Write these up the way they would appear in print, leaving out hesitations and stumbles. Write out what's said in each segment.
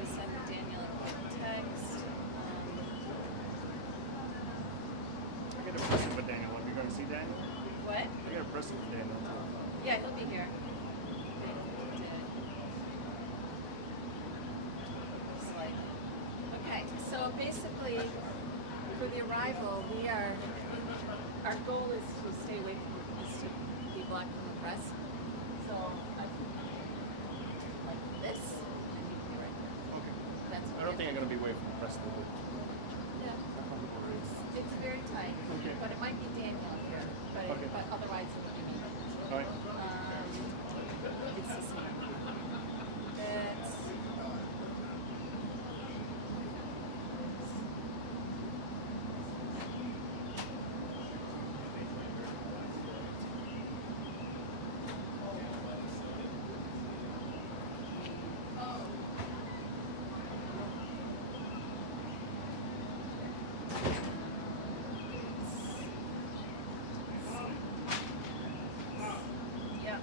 to send Daniel a quick text. I got a present for Daniel. Are we going to see Daniel? What? I got a present for Daniel too. Yeah, he'll be here. Okay, so basically, for the arrival, our goal is to stay away from, is to be blocked from the press. So I can like this, and you can be right there. Okay. That's I don't think I'm going to be away from the press though. Yeah. It's very tight, Okay. but it might be Daniel here, but otherwise it will be me. All right. It's the same. It's yeah.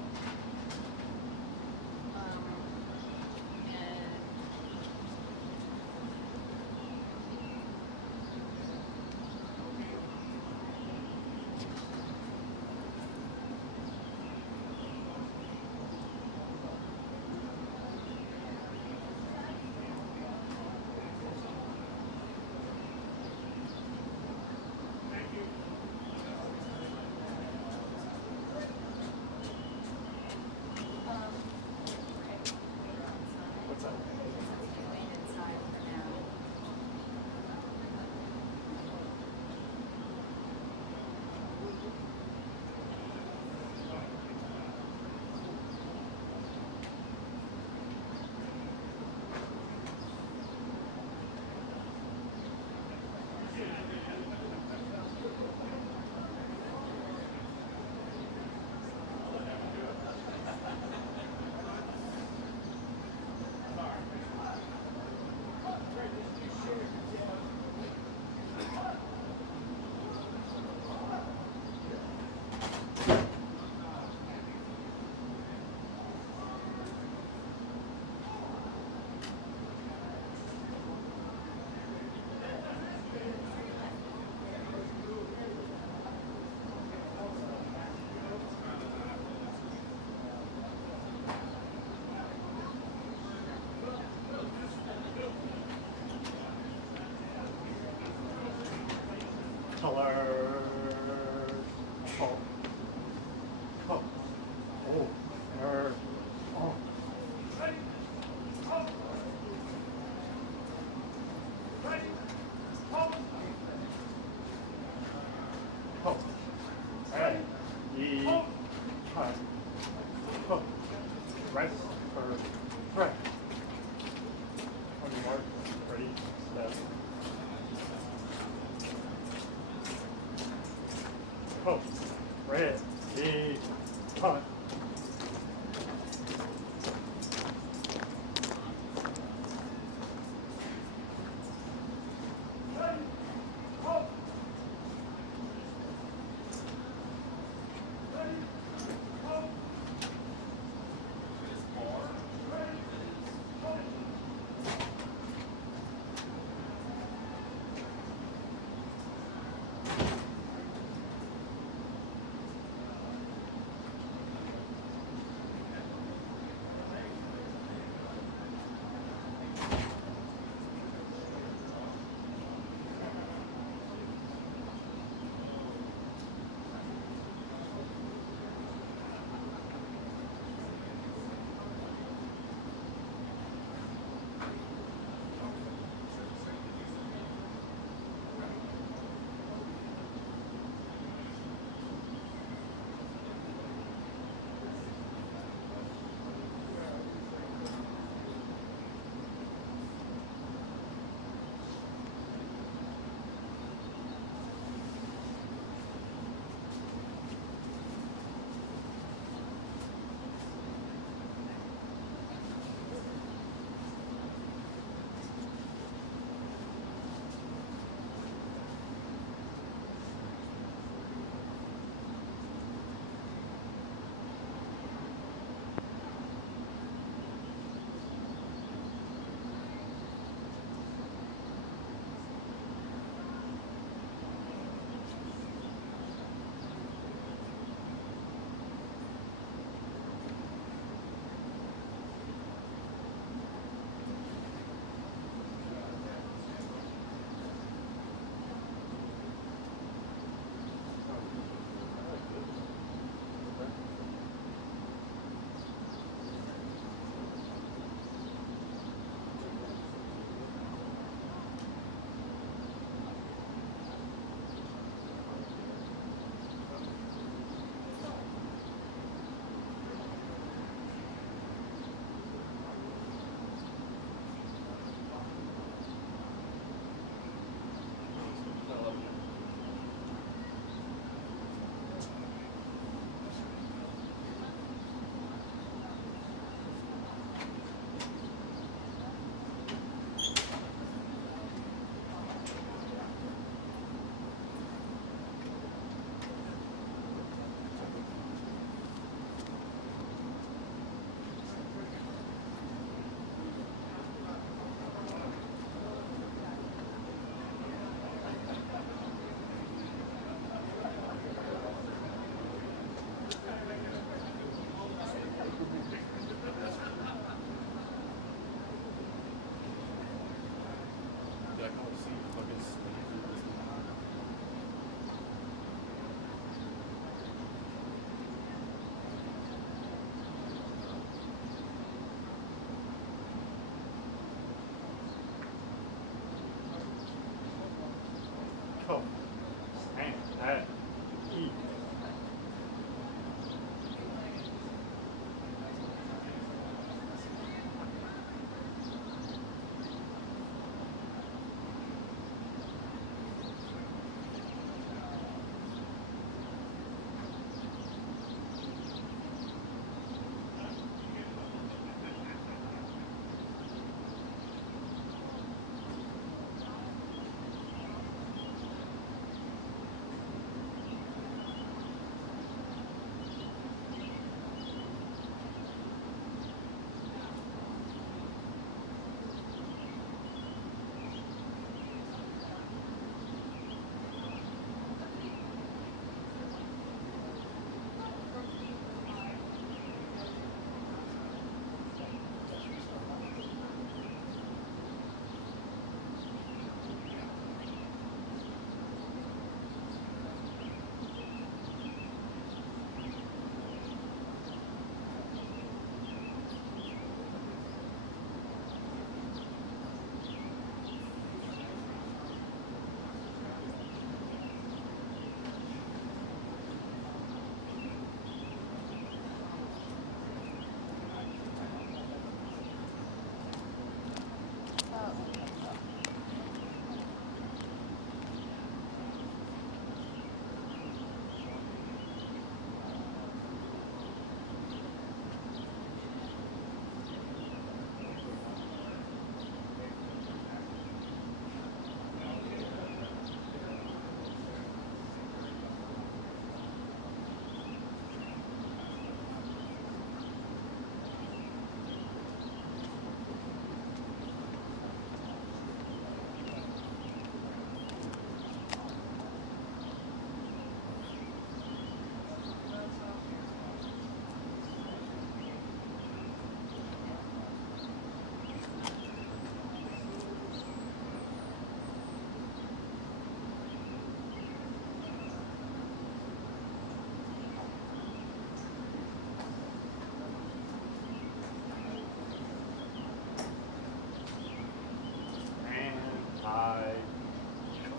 What's up? Wait inside for now. Color. Oh. Oh. Oh. Oh. Oh. Hey. Hi. Oh. Right. Right. On your mark. Ready. Step.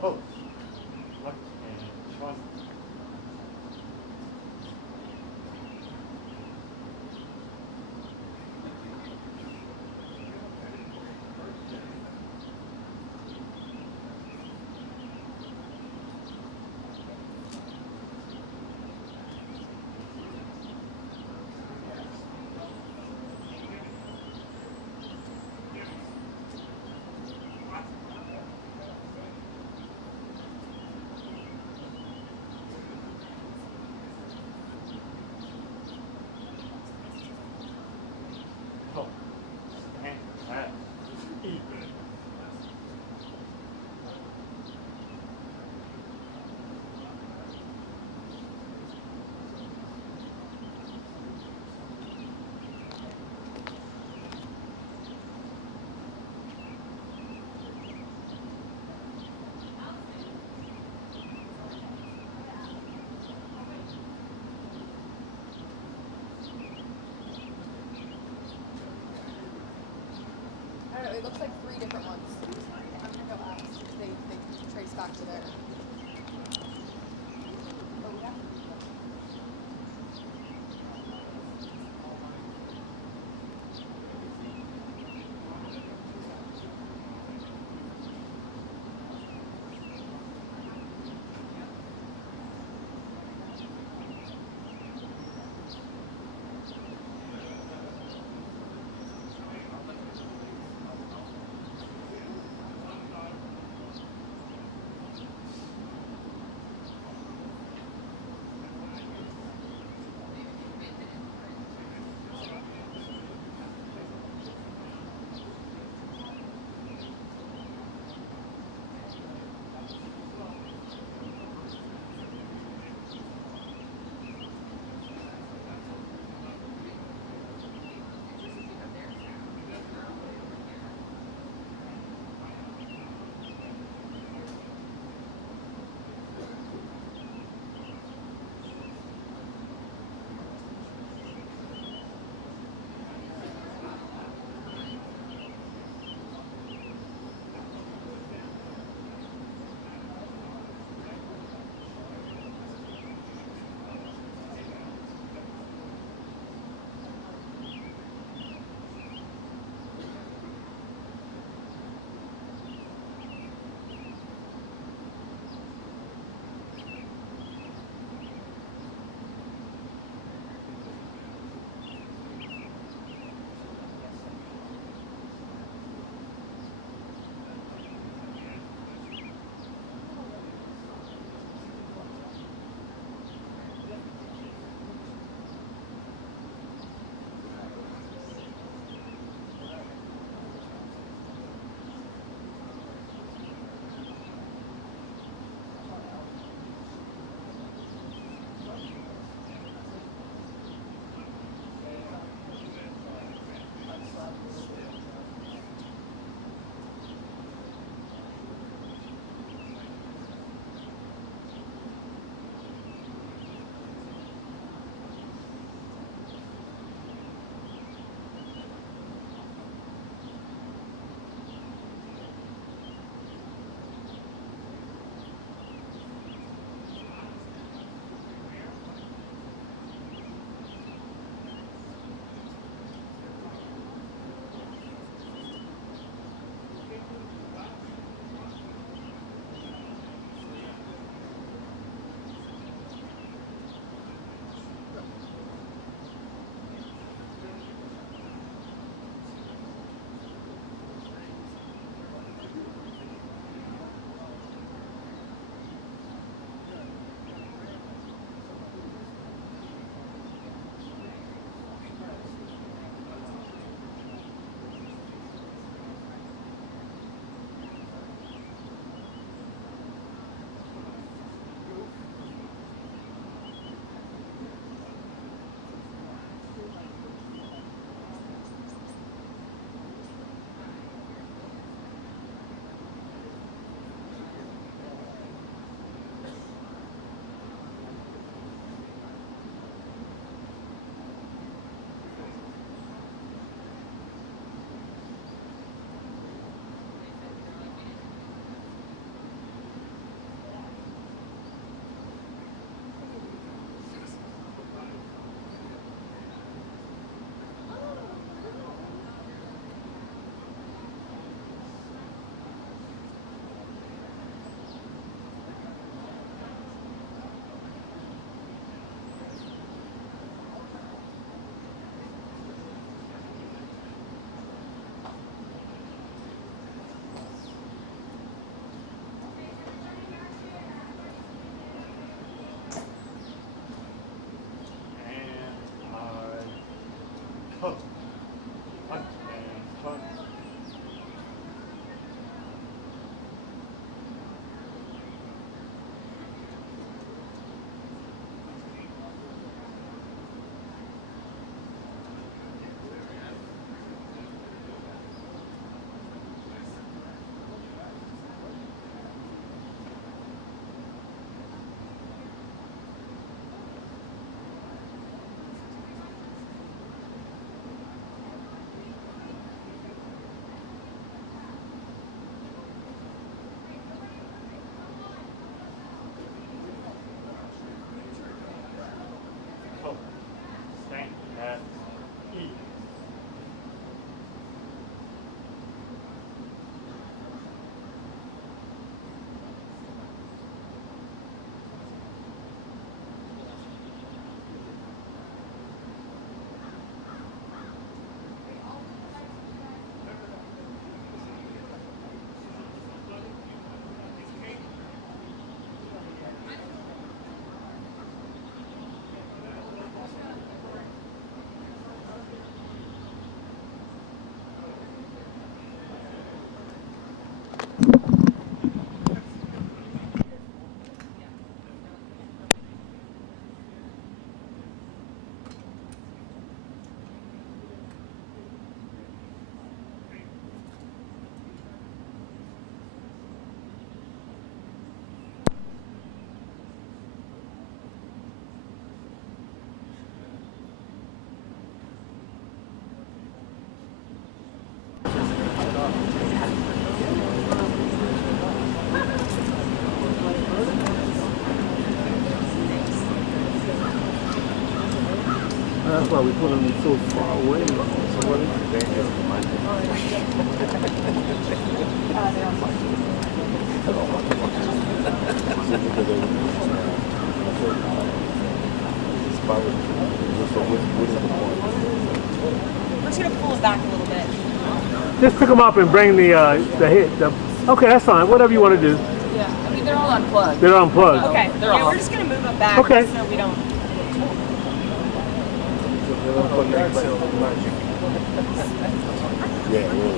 Oh, look, and Sean. Oh, man, that is even. I don't know, it looks like 3 different ones. I'm gonna go ask if they trace back to there. Oh, we have to. That's why we put them so far away. So what is it? We're just gonna pull it back a little bit. Just pick them up and bring the hit. Okay, that's fine. Whatever you want to do. Yeah, I mean, they're all unplugged. They're unplugged. Okay, They're yeah, off. we're just gonna move it back Okay. so we don't. Yeah, really.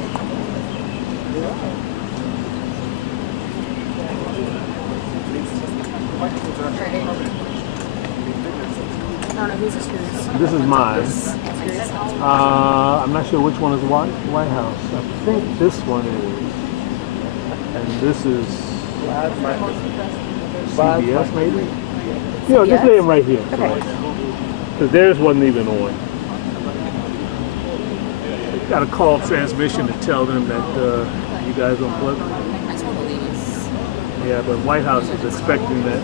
I don't know whose is whose. This is mine. I'm not sure which one is White House. I think this one is, and this is CBS maybe. You know, just lay them right here. Because theirs wasn't even on. Got a call transmission to tell them that you guys unplugged. I totally is. Yeah, but White House is expecting that.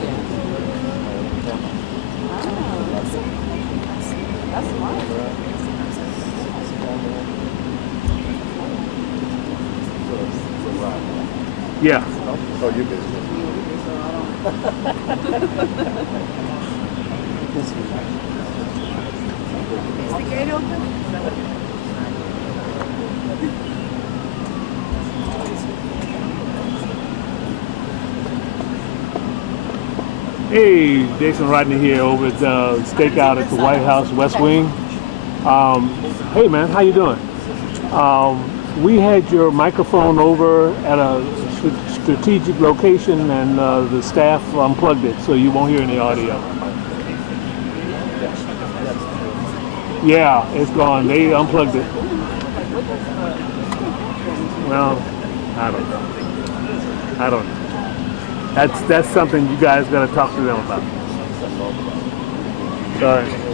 That's smart. Yeah. Oh, you're busy. Is the gate open? Hey, Jason Rodney here over at Stakeout at the White House West Wing. Hey man, how you doing? We had your microphone over at a strategic location and the staff unplugged it, so you won't hear any audio. Yeah, it's gone. They unplugged it. Well, I don't know. I don't know. That's something you guys gotta talk to them about.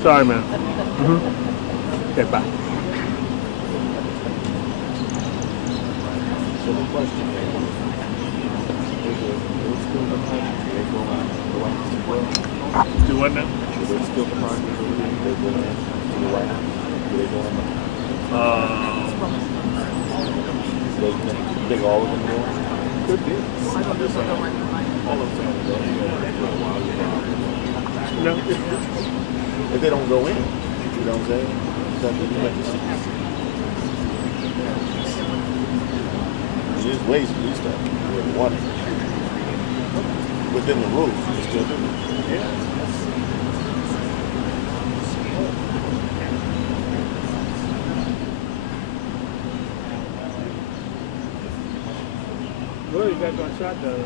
Sorry, man. Okay, bye. So the question is it still the country? They go on the White House as well? Do what now? Is it still the country? They go in to the White House? Do they go in? You think all of them go in? Could be. All of them go in. No. If they don't go in, you know what I'm saying? Then you have to see. There's ways to do stuff. There's one. Within the rules, you can still do it. Yeah. Well, you guys got shot the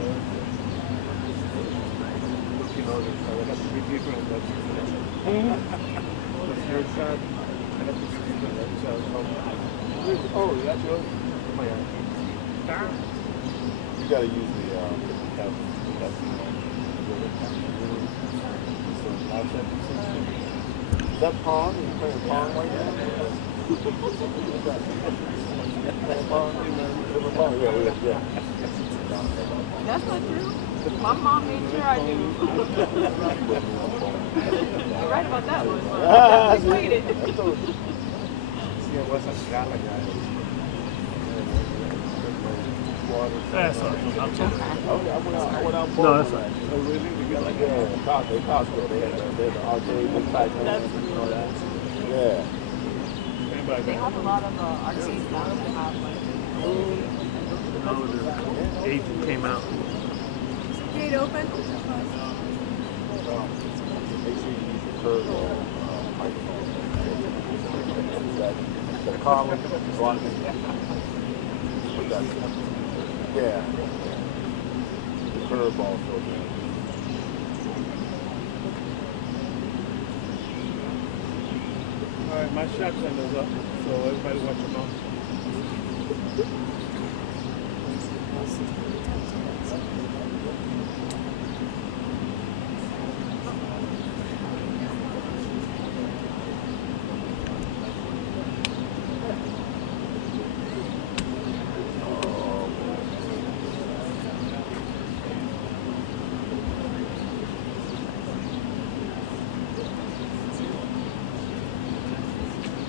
that's a big difference. That's your shot. That's a big difference. Oh, that's yours. Oh my God. You gotta use the is that Pong? Are you playing Pong right now? Playing Pong? Yeah. That's not true. My mom made sure I knew. You're right about that one. I played it. That's all right. I went out No, that's all right. Oh, really? We got like, Costco, they had the arcade, the type of, yeah. They have a lot of arcades now that have like. Agent came out. Gate open? Make sure you use the curve microphone. The column, yeah. The curveball filter. All right, my shot sender's up, so everybody watch your mouth.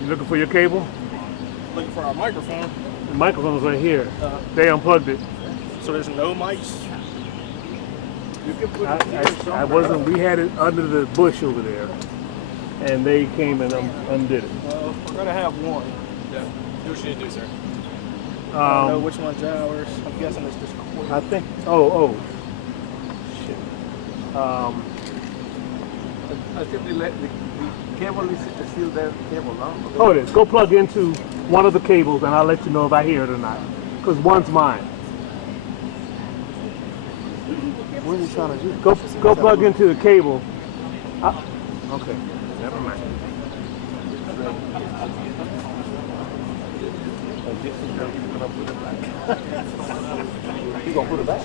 You looking for your cable? Looking for our microphone. The microphone's right here. They unplugged it. So there's no mics. You can put it here I somewhere. wasn't. We had it under the bush over there, and they came and undid it. Well, we're gonna have one. Yeah. Do what you need to do, sir. I don't know which one's ours. I'm guessing it's just quick. I think. Oh. Shit. I simply let the cable is still there. Cable, no? Oh, it is. Go plug into one of the cables, and I'll let you know if I hear it or not. Because one's mine. What are you trying to do? Go plug into the cable. Okay. Never mind. You gonna put it back?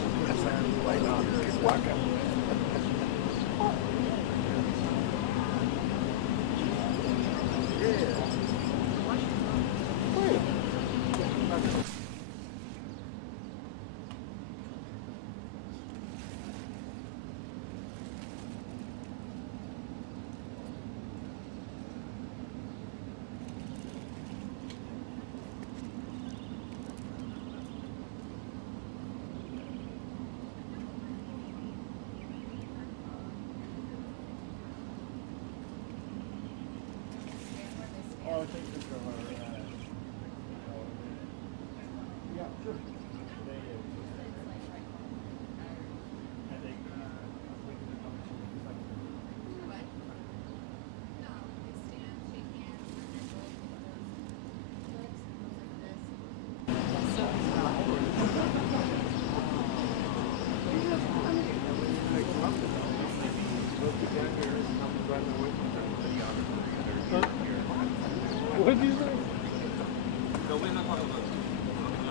What did you say?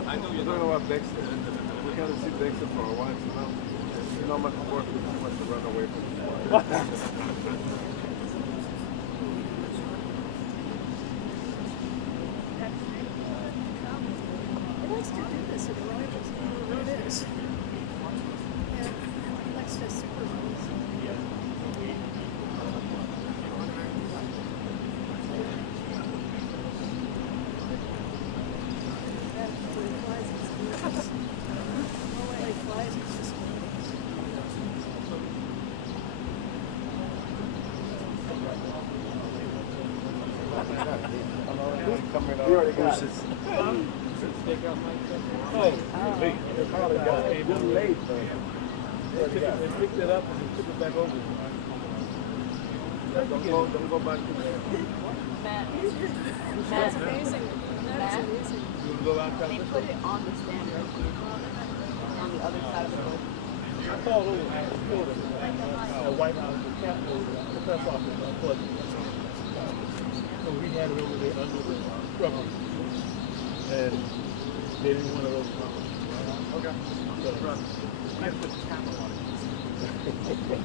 I know you're talking about Dexter. We gotta see Dexter for a while, you know. You know how much work we too much to run away from the He likes to do this at arrivals. I don't know what it is. Yeah, he likes to supervise. We already got it. Hey, They probably got it. It's late, but they picked it up and they took it back over. Don't go back to there. That's amazing. That's amazing. You can go back They put it on the stand right here, on the other side of the boat. I called over and asked him at White House, the Capitol, the press office, unplugged it. So we had it over there under the rubber. And they didn't want to overcome it. Okay. So,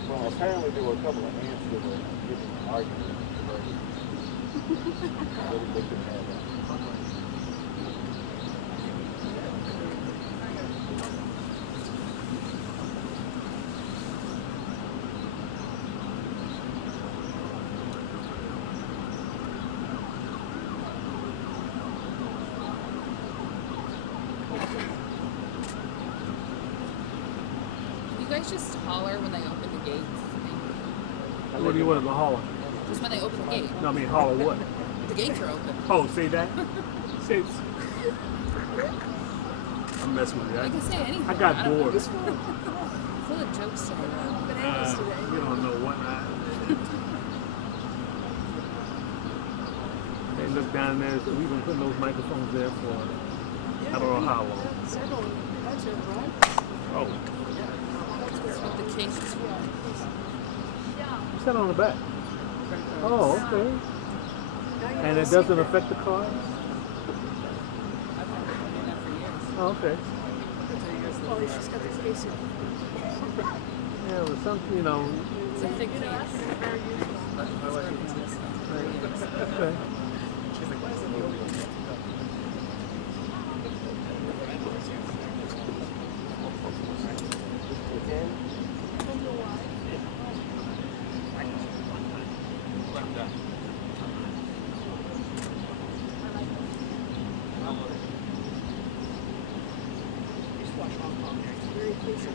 Well, apparently there were a couple of ants that were giving an argument. They couldn't have that. You guys just holler when they open the gates. what do you want to holler? Just when they open the gate. No, I mean, holler what? The gates are open. Oh, see that? See, I'm messing with you. You can say anything. I got don't know. bored. Full of jokes today. Bananas today. You don't know what They look down there, so we've been putting those microphones there for I don't know how long. Several. That's it, right? Oh, With the cases. you sat on the back. Oh, okay. And it doesn't affect the car? Oh, okay. Oh, he's just got the case in. Yeah, but some, you know. It's a thick case. Okay. Very patient.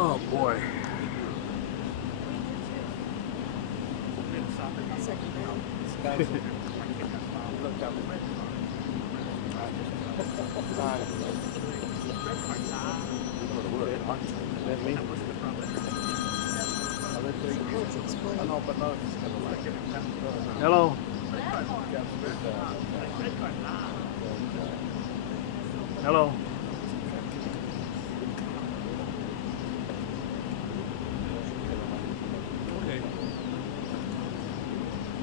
Oh boy. Hello. Hello. Okay.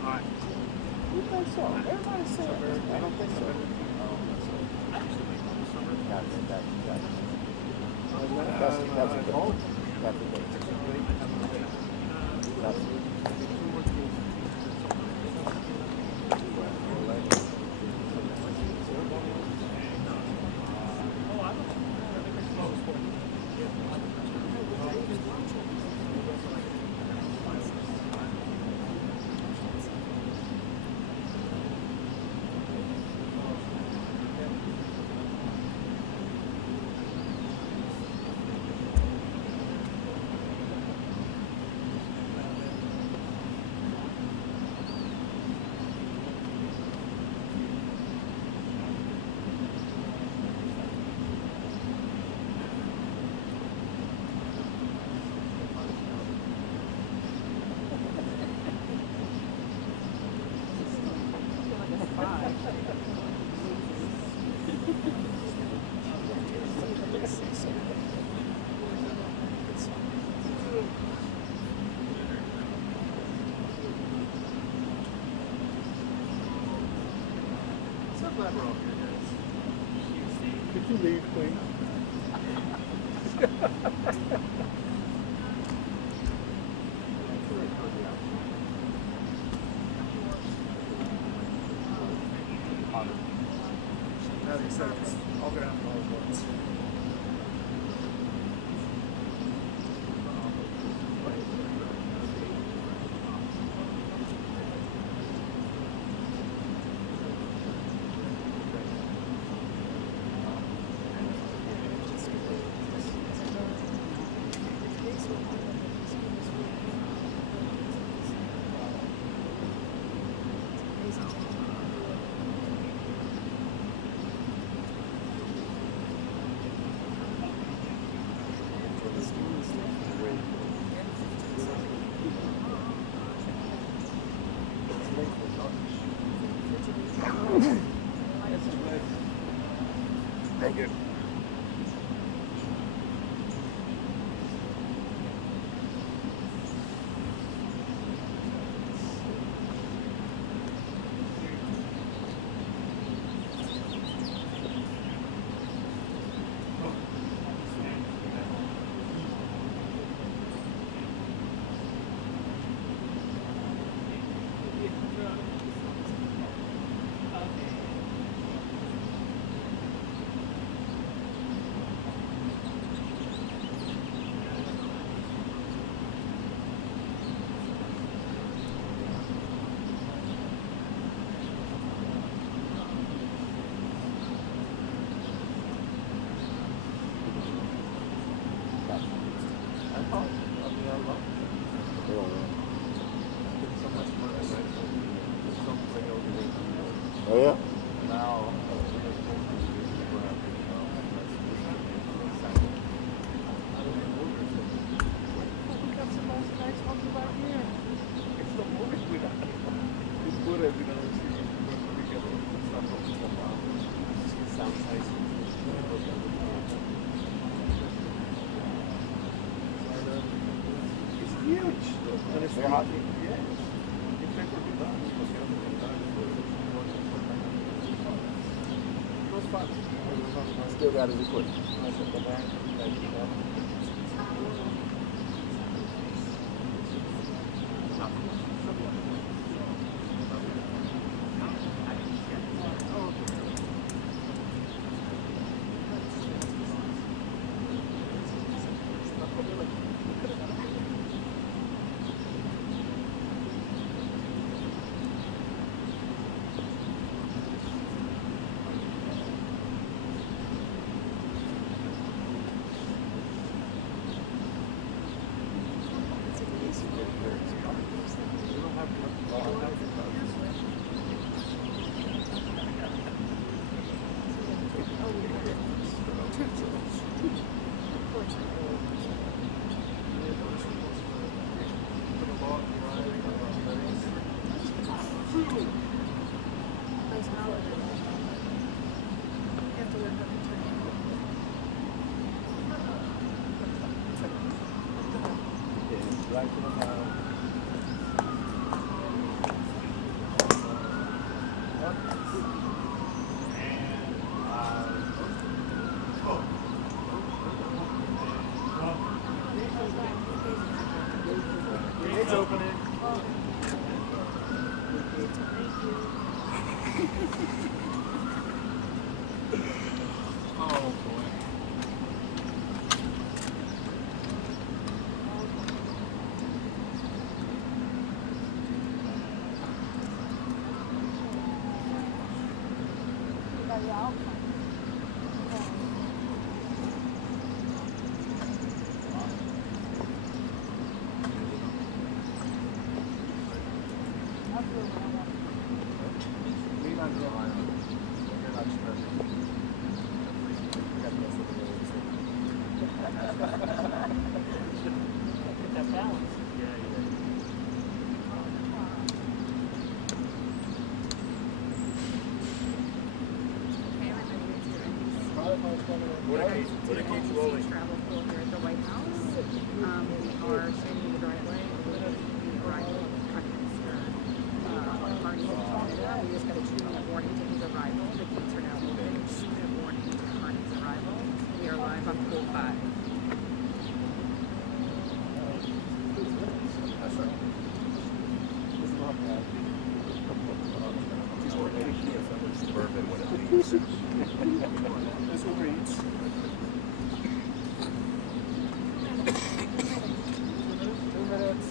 All right. You think so? Everybody said I don't think so. Could you leave, please? Thank you. Oh yeah? Now, Still got his equipment. Those holidays. You have to work on the time. Black to the mile. It's opening. Oh boy. We're not doing mine. You're not stressing. We got the rest of the day. Get that balance. What it keeps rolling. Travel pool here at the White House. We are standing in the driveway. The arrival of Prime Minister Carney of Canada. We just got a 2-minute warning to his arrival. The gates are now open. 2-minute warning to Carney's arrival. We are live on pool 5. That's right. This is not bad. Just working here. Suburban when it leaves. This will reach. 2 minutes.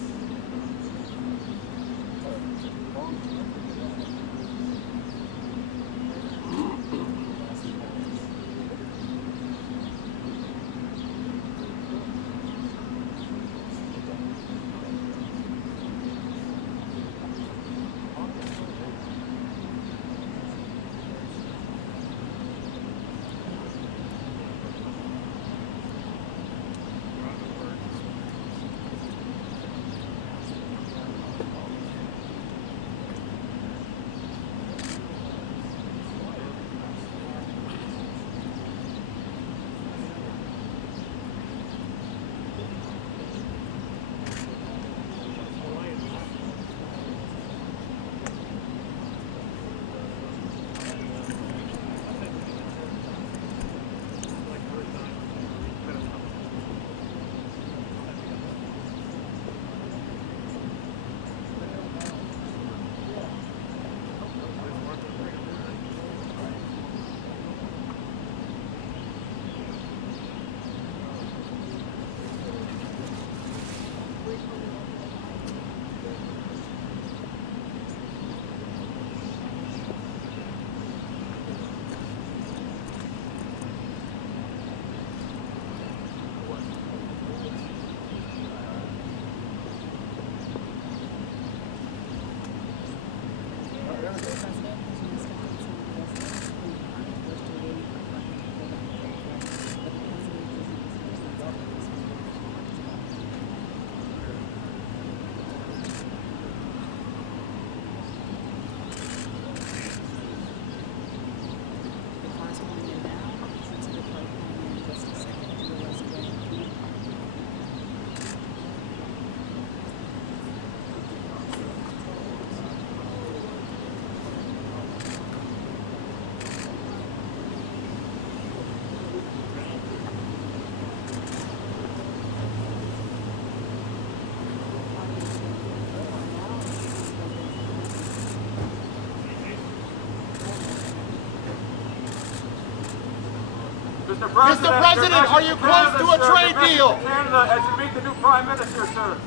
Mr. President, are you close to a trade deal? Canada, as you meet the new Prime Minister, sir.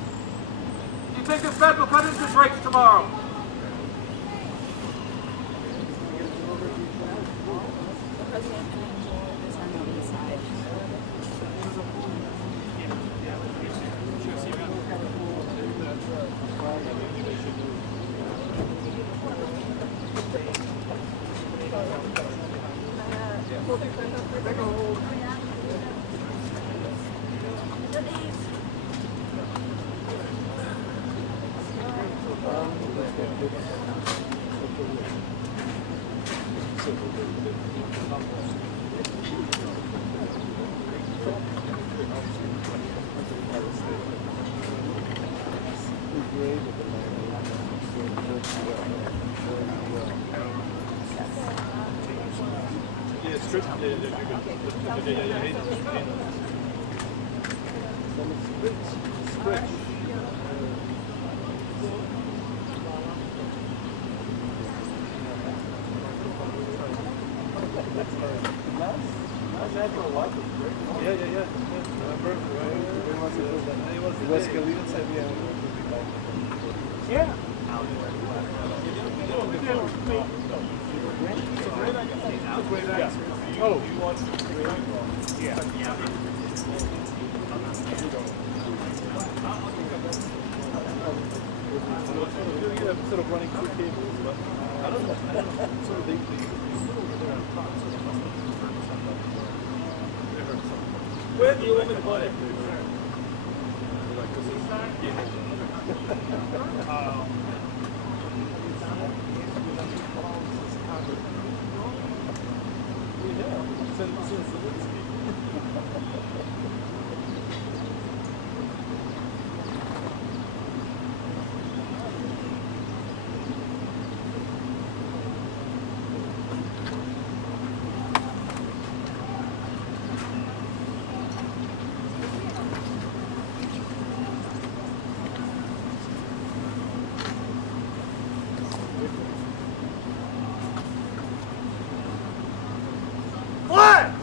Do you think the Fed will cut interest rates tomorrow? Let's go. Instead of running two cables, but I don't know. So they where do you want me to put it? Flags!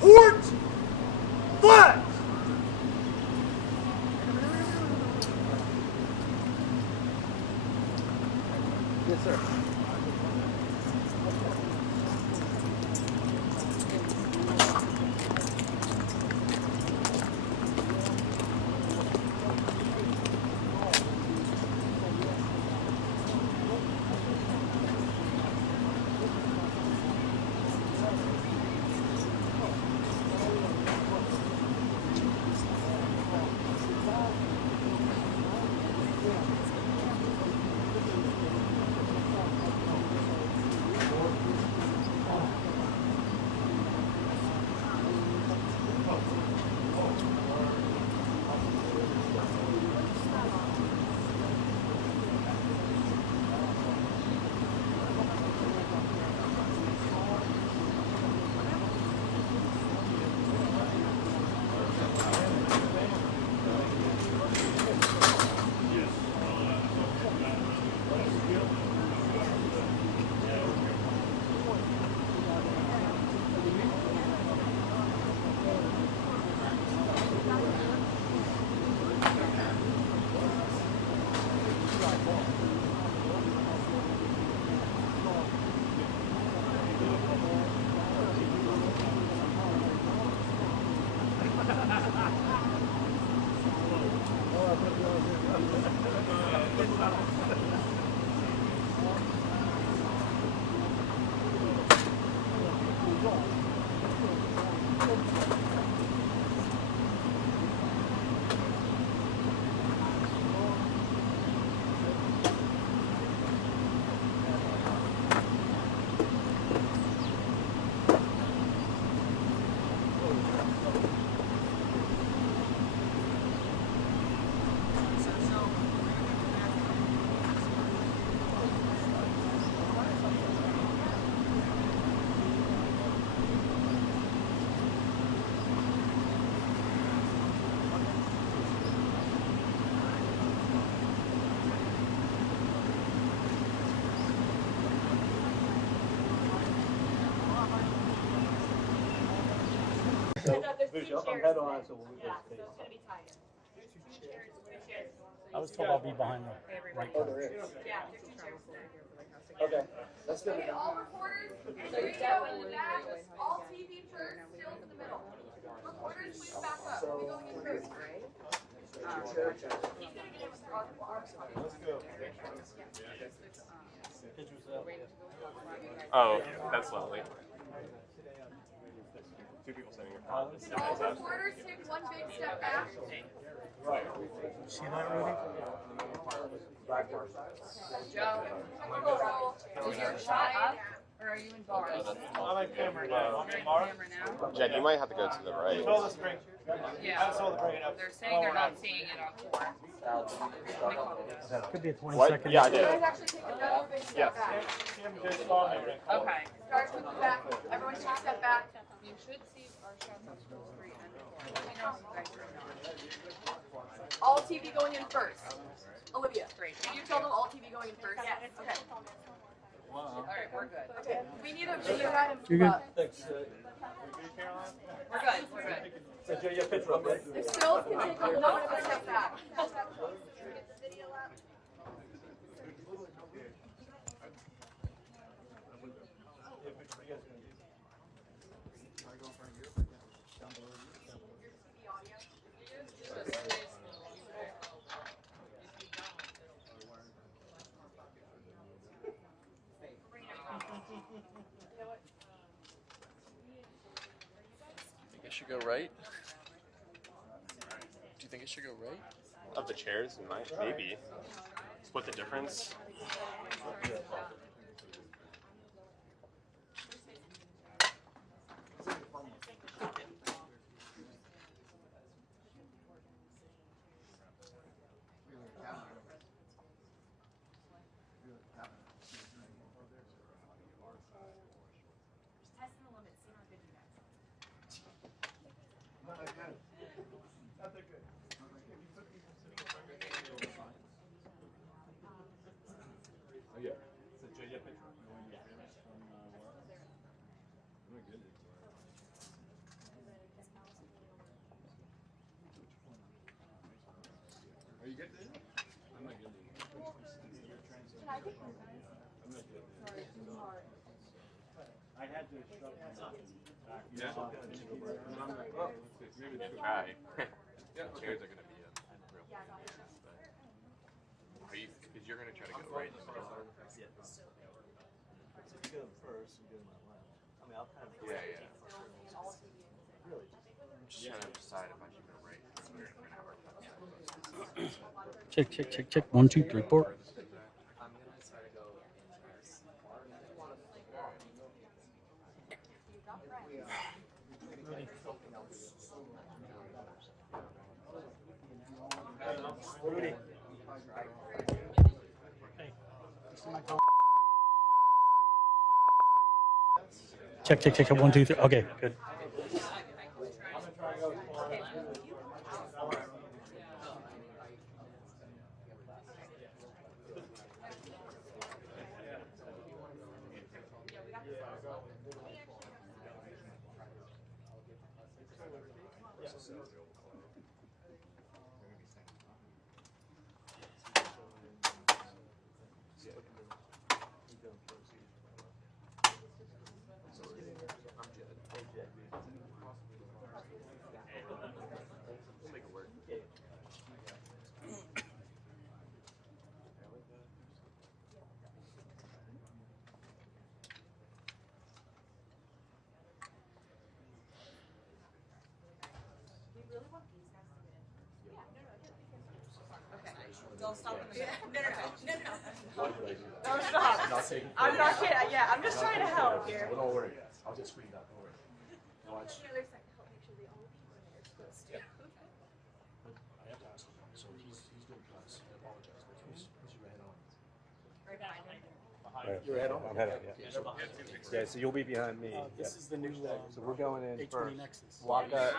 Port! Flags! Yes, sir. I'm head on, so we'll be I was told I'll be behind the right car. Okay, that's good. Okay, all reporters, here you go in the back. All TV shirts still in the middle. Reporters, please back up. We'll be going in first. He's gonna get Let's go. Oh, that's lovely. Two people sitting in front. all reporters, take one big step back. See that, Rudy? Joe, is your side Or are you in bars? I'm in camera now. I'm You're in in bar. camera now? Jen, you might have to go to the right. Control the screen. Yeah. Control the screen up. They're saying they're not seeing it on tour. Could be a 20 What? second. Yeah, I did. You guys actually take another big step back. Okay. Start with the back. Everyone take a step back. You should see our shots on full screen and tour. Let me know if you guys are not. All TV going in first. Olivia, Great. can you tell them all TV going in first? Yes. Okay. All right, we're good. Okay. We need a video guy. You're good. We're good. We're good. If Phil can take another step back. Think it should go right? Do you think it should go right? Of the chairs, maybe. Split the difference. Try. Chairs are gonna be a real pain. Are you? Because you're gonna try to go right in the middle. Yeah. I'm just trying to decide if I should go right. We're gonna have our Check, check, check, check. 1, 2, 3, 4. Rudy. Check, check, check. 1, 2, 3. Okay, good. Don't stop in the middle. No. Don't stop. I'm not kidding. Yeah, I'm just trying to help here. Well, don't worry. I'll just screen that. Don't worry. Watch. The other side to help make sure they all people in there are supposed to. I have to ask him. So he's doing cuts. I apologize. But who's your head on? Right behind him. You're head on? I'm head on, yeah, so you'll be behind me. This is the new So we're going in H20 first. Nexus. Lock up.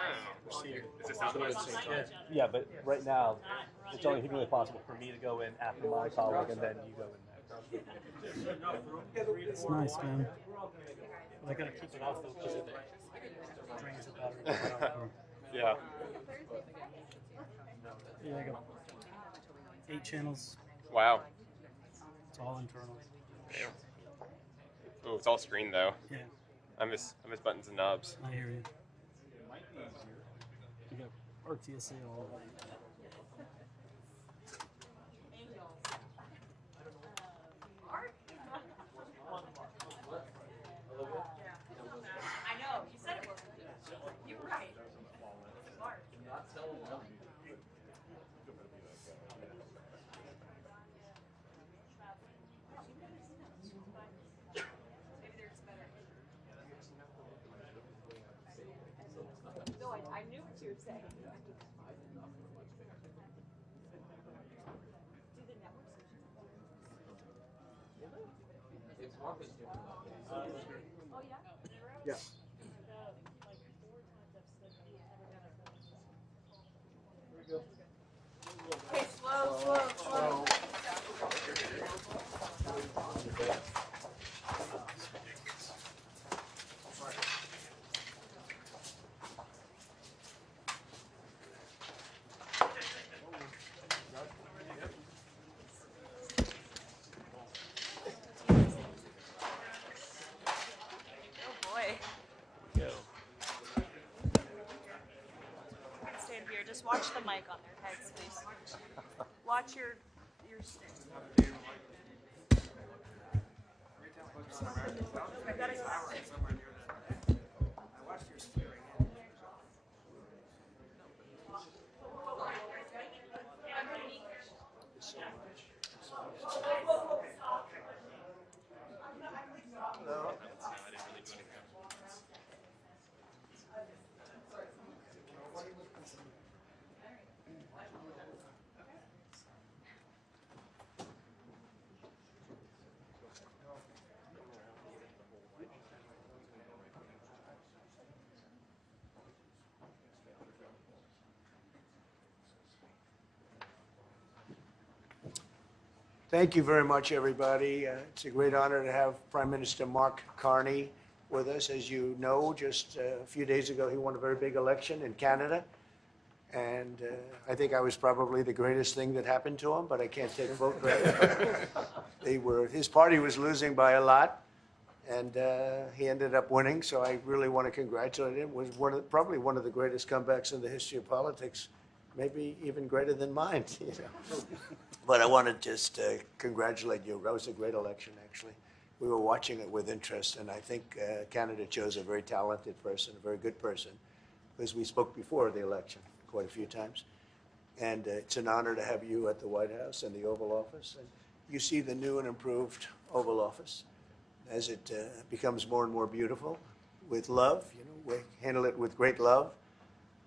Is this Southwest? Yeah, but right now, it's only humanly possible for me to go in after my colleague and then you go in next. It's nice, man. But I gotta keep it off though because it drains the battery. Yeah. Yeah, I got 8 channels. Wow. It's all internal. Damn. Ooh, it's all screen though. Yeah, I miss buttons and knobs. I hear you. You got RTSA all over. I know. You said it wasn't. You're right. Smart. Maybe they're just you're saying. Yeah. Okay, slow, slow, slow. Oh boy. Stand here. Just watch the mic on their heads, please. Watch your stick. I gotta go. Thank you very much, everybody. It's a great honor to have Prime Minister Mark Carney with us. As you know, just a few days ago, he won a very big election in Canada. And I think I was probably the greatest thing that happened to him, but I can't take vote credit. His party was losing by a lot, and he ended up winning. So I really want to congratulate him. It was probably one of the greatest comebacks in the history of politics, maybe even greater than mine. You know. But I want to just congratulate you. That was a great election, actually. We were watching it with interest, and I think Canada chose a very talented person, a very good person, because we spoke before the election quite a few times. And it's an honor to have you at the White House and the Oval Office. And you see the new and improved Oval Office as it becomes more and more beautiful with love. You know, we handle it with great love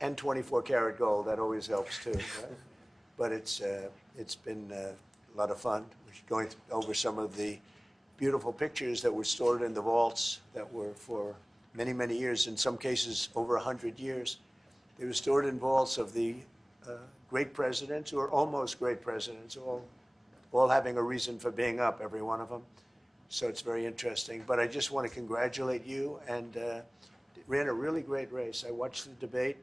and 24-karat gold. That always helps, too, right? But it's been a lot of fun. We're going over some of the beautiful pictures that were stored in the vaults that were for many, many years, in some cases over 100 years. They were stored in vaults of the great presidents, or almost great presidents, all having a reason for being up, every one of them. So it's very interesting. But I just want to congratulate you, and ran a really great race. I watched the debate.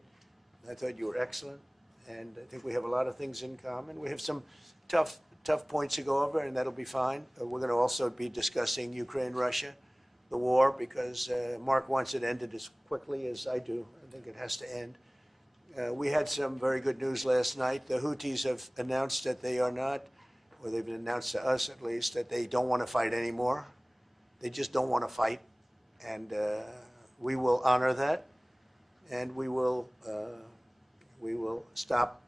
I thought you were excellent. And I think we have a lot of things in common. We have some tough points to go over, and that'll be fine. We're going to also be discussing Ukraine, Russia, the war, because Mark wants it ended as quickly as I do. I think it has to end. We had some very good news last night. The Houthis have announced that they are not, or they've announced to us at least, that they don't want to fight anymore. They just don't want to fight. And we will honor that, and we will stop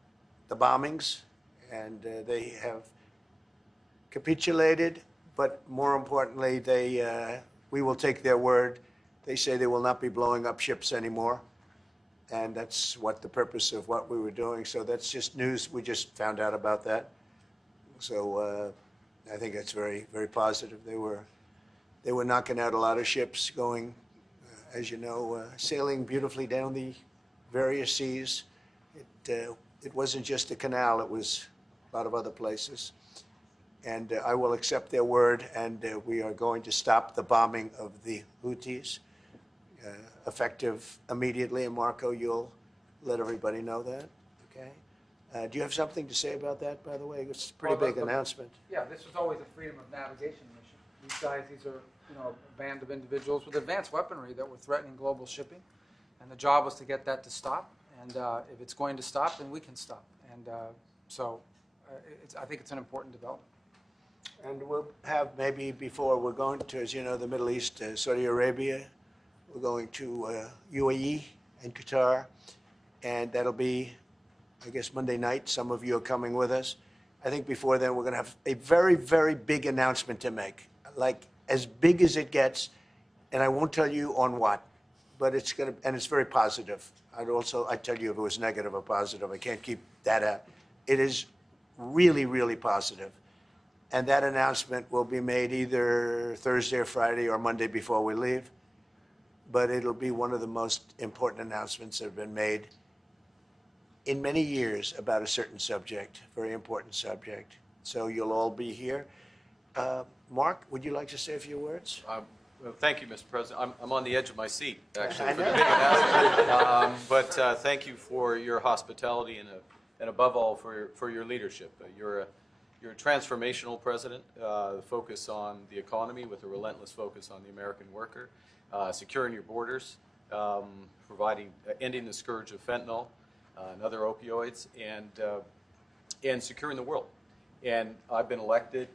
the bombings, and they have capitulated, but more importantly, we will take their word. They say they will not be blowing up ships anymore, and that's what the purpose of what we were doing. So that's just news. We just found out about that. So I think that's very, very positive. They were knocking out a lot of ships going, as you know, sailing beautifully down the various seas. It wasn't just the canal, it was a lot of other places. And I will accept their word, and we are going to stop the bombing of the Houthis, effective immediately. And Marco, you'll let everybody know that, okay? Do you have something to say about that, by the way? It's a pretty big announcement. Yeah, this was always a freedom of navigation mission. These guys, these are a band of individuals with advanced weaponry that were threatening global shipping, and the job was to get that to stop. And if it's going to stop, then we can stop. And I think it's an important development. And we'll have maybe before, we're going to, as you know, the Middle East, Saudi Arabia. We're going to UAE and Qatar. And that'll be, I guess, Monday night. Some of you are coming with us. I think before then, we're going to have a very, very big announcement to make, like as big as it gets. And I won't tell you on what, but it's going to, and it's very positive. I tell you if it was negative or positive, I can't keep that out. It is really, really positive. And that announcement will be made either Thursday or Friday or Monday before we leave. But it'll be one of the most important announcements that have been made in many years about a certain subject, very important subject. So you'll all be here. Mark, would you like to say a few words? Well, thank you, Mr. President. I'm on the edge of my seat, actually, I for the know. big announcement. But thank you for your hospitality and above all, for your leadership. You're a transformational president, focus on the economy with a relentless focus on the American worker, securing your borders, ending the scourge of fentanyl and other opioids, and securing the world. And I've been elected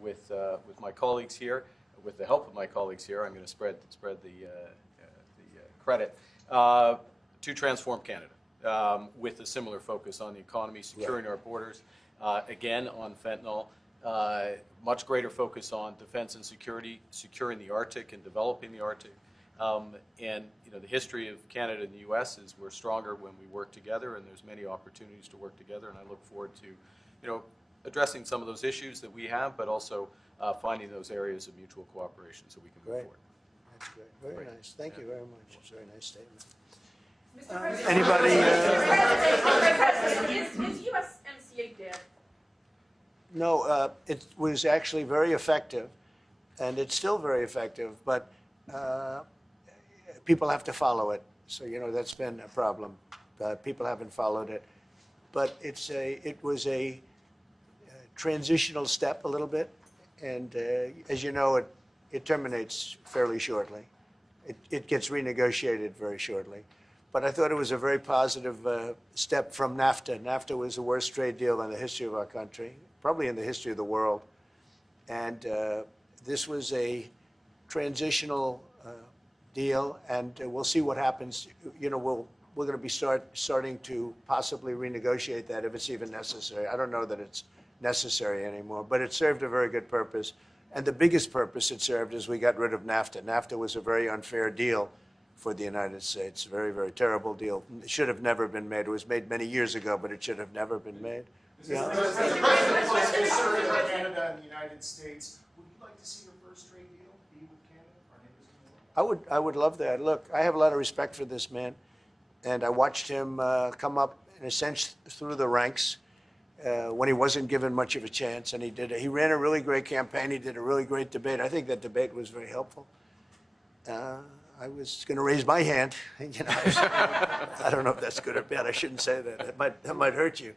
with my colleagues here, with the help of my colleagues here. I'm going to spread the credit to transform Canada with a similar focus on the economy, securing our borders. Again, on fentanyl, much greater focus on defense and security, securing the Arctic and developing the Arctic. And the history of Canada and the U.S. is we're stronger when we work together, and there's many opportunities to work together. And I look forward to, addressing some of those issues that we have, but also finding those areas of mutual cooperation so we can move forward. That's great. Very nice. Thank you very much. It's a very nice statement. Mr. President, Anybody? Is USMCA dead? No, it was actually very effective, and it's still very effective, but people have to follow it. So, that's been a problem. People haven't followed it. But it was a transitional step a little bit, and as you know, it terminates fairly shortly. It gets renegotiated very shortly. But I thought it was a very positive step from NAFTA. NAFTA was the worst trade deal in the history of our country, probably in the history of the world. And this was a transitional deal, and we'll see what happens. We're going to be starting to possibly renegotiate that if it's even necessary. I don't know that it's necessary anymore, but it served a very good purpose. And the biggest purpose it served is we got rid of NAFTA. NAFTA was a very unfair deal for the United States. Very, very terrible deal. It should have never been made. It was made many years ago, but it should have never been made. Mr. President, what's concerning about Canada and the United States? Would you like to see your first trade deal be with Canada? I would love that. Look, I have a lot of respect for this man, and I watched him come up, in a sense, through the ranks when he wasn't given much of a chance, and he ran a really great campaign. He did a really great debate. I think that debate was very helpful. I was going to raise my hand. I don't know if that's good or bad. I shouldn't say that. That might hurt you.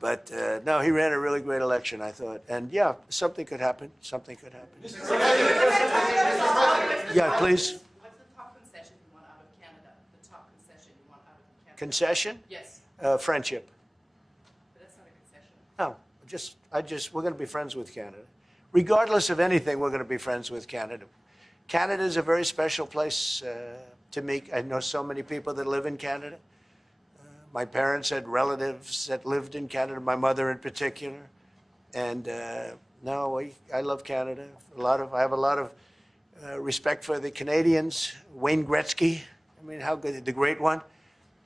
But no, he ran a really great election, I thought. And yeah, something could happen. Something could happen. Yeah, please. What's the top concession you want out of Canada? The top concession you want out of Canada? Concession? Yes. Friendship. But that's not a concession. No, we're going to be friends with Canada. Regardless of anything, we're going to be friends with Canada. Canada is a very special place to me. I know so many people that live in Canada. My parents had relatives that lived in Canada, my mother in particular. And no, I love Canada. I have a lot of respect for the Canadians. Wayne Gretzky, I mean, how good, the great one.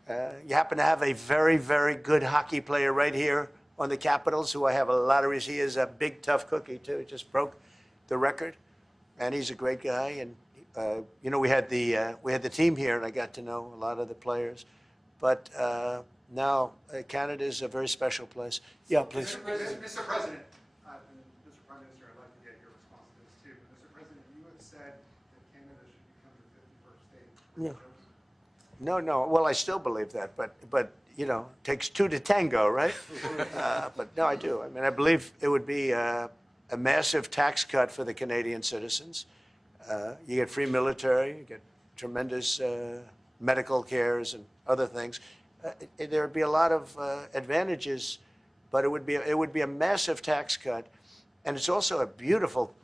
You happen to have a very, very good hockey player right here on the Capitals, who I have a lot of respect. He is a big, tough cookie, too. He just broke the record. And he's a great guy. And, we had the team here, and I got to know a lot of the players. But now Canada is a very special place. Yeah, please. Mr. President, Mr. Prime Minister, I'd like to get your response to this too. Mr. President, you have said that Canada should become the 51st state. Yeah. No. Well, I still believe that, but it takes two to tango, right? But no, I do. I mean, I believe it would be a massive tax cut for the Canadian citizens. You get free military, you get tremendous medical cares and other things. There would be a lot of advantages, but it would be a massive tax cut. And it's also a beautiful,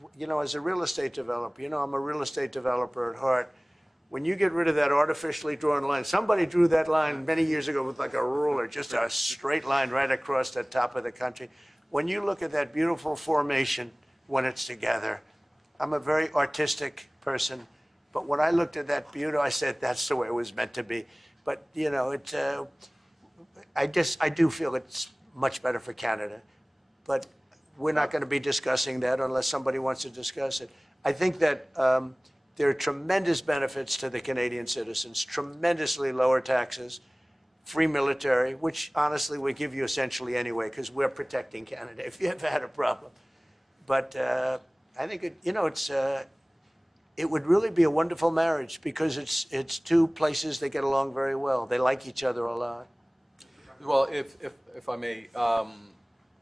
as a real estate developer, I'm a real estate developer at heart. When you get rid of that artificially drawn line, somebody drew that line many years ago with like a ruler, just a straight line right across the top of the country. When you look at that beautiful formation when it's together, I'm a very artistic person, But when I looked at that beauty, I said, that's the way it was meant to be. But, you know, I do feel it's much better for Canada. But we're not going to be discussing that unless somebody wants to discuss it. I think that there are tremendous benefits to the Canadian citizens, tremendously lower taxes, free military, which honestly we give you essentially anyway because we're protecting Canada if you ever had a problem. But I think it would really be a wonderful marriage because it's two places that get along very well. They like each other a lot. Well, if I may,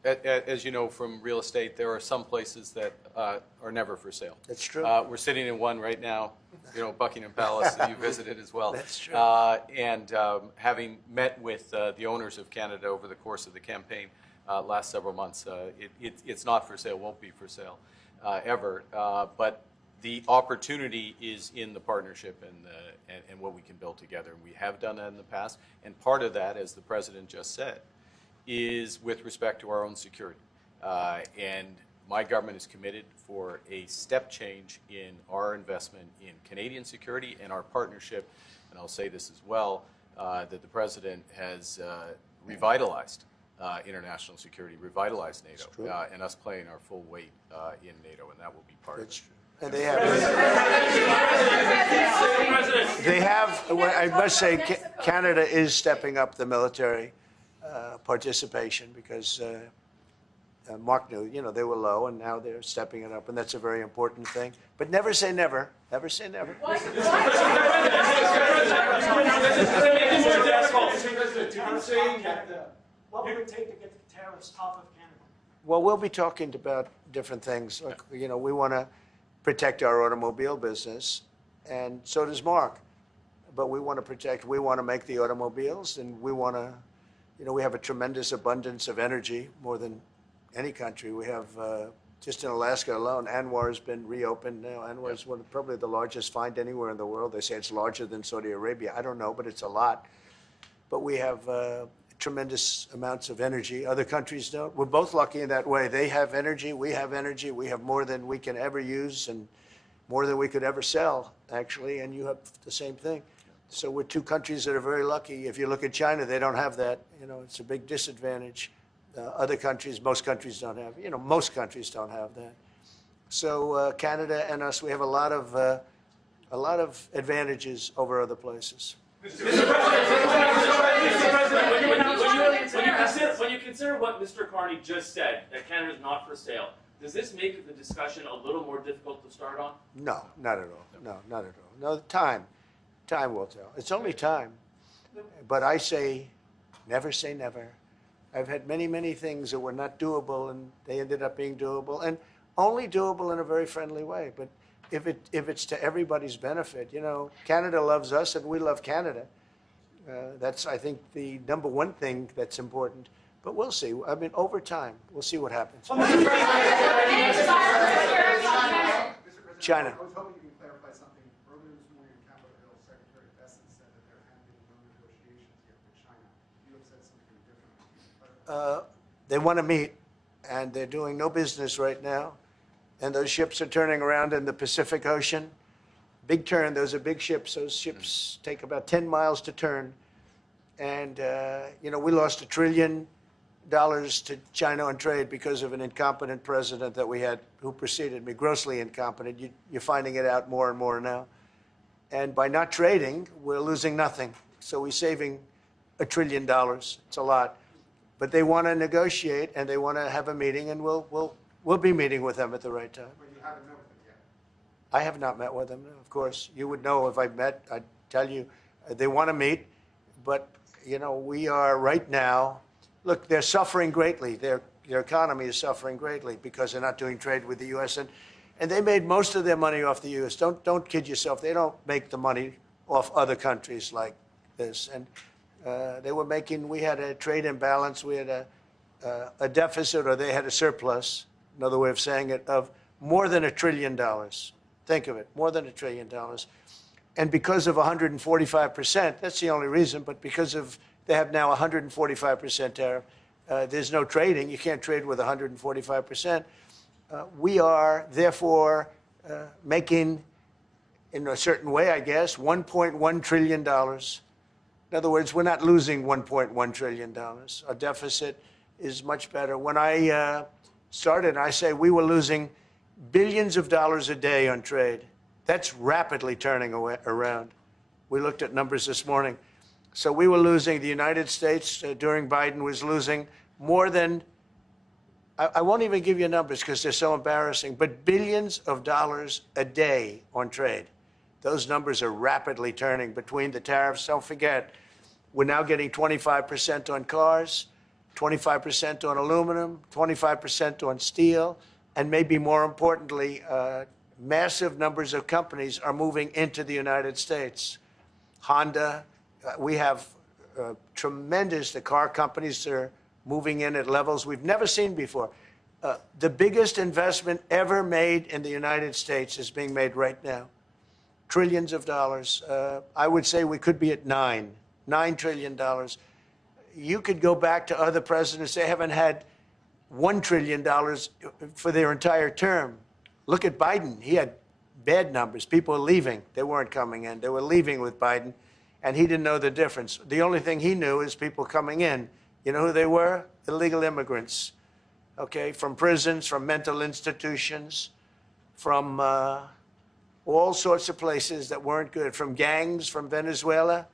as you know from real estate, there are some places that are never for sale. That's true. We're sitting in one right now, Buckingham Palace that you visited as well. That's true. And having met with the owners of Canada over the course of the campaign last several months, it's not for sale, won't be for sale ever. But the opportunity is in the partnership and what we can build together. And we have done that in the past. And part of that, as the President just said, is with respect to our own security. And my government is committed for a step change in our investment in Canadian security and our partnership, and I'll say this as well, that the President has revitalized international security, revitalized NATO, and us playing our full weight in NATO, and that will be part of it. And they have, I must say, Canada is stepping up the military participation because Mark knew, they were low and now they're stepping it up, and that's a very important thing. But never say never. Never say never. What would it take to get the tariffs top of Canada? Well, we'll be talking about different things. Like, we want to protect our automobile business, and so does Mark. But we want to make the automobiles, and we want to, we have a tremendous abundance of energy, more than any country. We have, just in Alaska alone, Anwar has been reopened now. Anwar is probably the largest find anywhere in the world. They say it's larger than Saudi Arabia. I don't know, but it's a lot. But we have tremendous amounts of energy. Other countries don't. We're both lucky in that way. They have energy. We have energy. We have more than we can ever use and more than we could ever sell, actually, and you have the same thing. So we're two countries that are very lucky. If you look at China, they don't have that. It's a big disadvantage. Other countries, most countries don't have. Most countries don't have that. So Canada and us, we have a lot of advantages over other places. Mr. President, when you consider what Mr. Carney just said, that Canada is not for sale, does this make the discussion a little more difficult to start on? No, not at all. No, not at all. No, time will tell. It's only time. But I say never. I've had many, many things that were not doable, and they ended up being doable, and only doable in a very friendly way. But if it's to everybody's benefit, Canada loves us, and we love Canada. That's, I think, the number one thing that's important. But we'll see. I mean, over time, we'll see what happens. China. I was hoping you can clarify something. Earlier this morning in Capitol Hill, Secretary Bessent said that there have been no negotiations yet with China. You have said something different. They want to meet, and they're doing no business right now. And those ships are turning around in the Pacific Ocean. Big turn. Those are big ships. Those ships take about 10 miles to turn. And, we lost $1 trillion to China on trade because of an incompetent president that we had who preceded me, grossly incompetent. You're finding it out more and more now. And by not trading, we're losing nothing. So we're saving $1 trillion. It's a lot. But they want to negotiate, and they want to have a meeting, and we'll be meeting with them at the right time. But you haven't met with them yet. I have not met with them, of course. You would know if I met. I'd tell you. They want to meet, but, we are right now. Look, they're suffering greatly. Their economy is suffering greatly because they're not doing trade with the U.S. And they made most of their money off the U.S. Don't kid yourself. They don't make the money off other countries like this. And we had a trade imbalance. We had a deficit, or they had a surplus, another way of saying it, of more than $1 trillion. Think of it, more than $1 trillion. And because of 145%, that's the only reason, but because of they have now 145% tariff, there's no trading. You can't trade with 145%. We are, therefore, making in a certain way, I guess, $1.1 trillion. In other words, we're not losing $1.1 trillion. Our deficit is much better. When I started, I say we were losing billions of dollars a day on trade. That's rapidly turning around. We looked at numbers this morning. So we were losing, the United States during Biden was losing more than, I won't even give you numbers because they're so embarrassing, but billions of dollars a day on trade. Those numbers are rapidly turning between the tariffs. Don't forget, we're now getting 25% on cars, 25% on aluminum, 25% on steel, and maybe more importantly, massive numbers of companies are moving into the United States. Honda, we have the car companies are moving in at levels we've never seen before. The biggest investment ever made in the United States is being made right now. Trillions of dollars. I would say we could be at $9 trillion. You could go back to other presidents. They haven't had $1 trillion for their entire term. Look at Biden. He had bad numbers. People were leaving. They weren't coming in. They were leaving with Biden, and he didn't know the difference. The only thing he knew is people coming in. You know who they were? Illegal immigrants, okay, from prisons, from mental institutions, from all sorts of places that weren't good, from gangs, from Venezuela.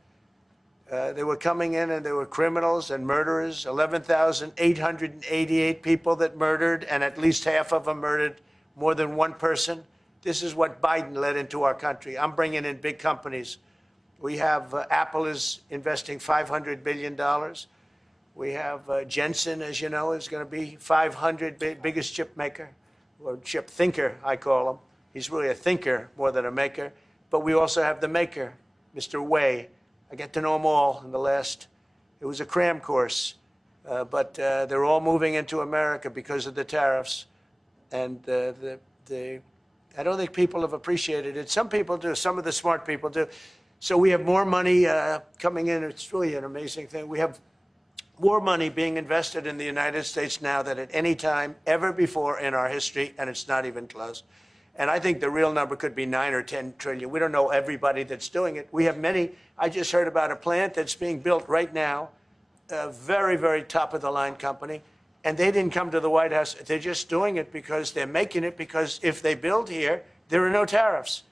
They were coming in and they were criminals and murderers. 11,888 people that murdered, and at least half of them murdered more than one person. This is what Biden led into our country. I'm bringing in big companies. We have Apple is investing $500 billion. We have Jensen, as you know, is going to be 500 biggest chip maker, or chip thinker, I call him. He's really a thinker more than a maker. But we also have the maker, Mr. Wei. I get to know them all in the last, it was a cram course. But they're all moving into America because of the tariffs. And I don't think people have appreciated it. Some people do. Some of the smart people do. So we have more money coming in. It's really an amazing thing. We have more money being invested in the United States now than at any time ever before in our history, and it's not even close. And I think the real number could be 9 or 10 trillion. We don't know everybody that's doing it. We have many. I just heard about a plant that's being built right now, a very, very top-of-the-line company, and they didn't come to the White House. They're just doing it because they're making it because if they build here, there are no tariffs.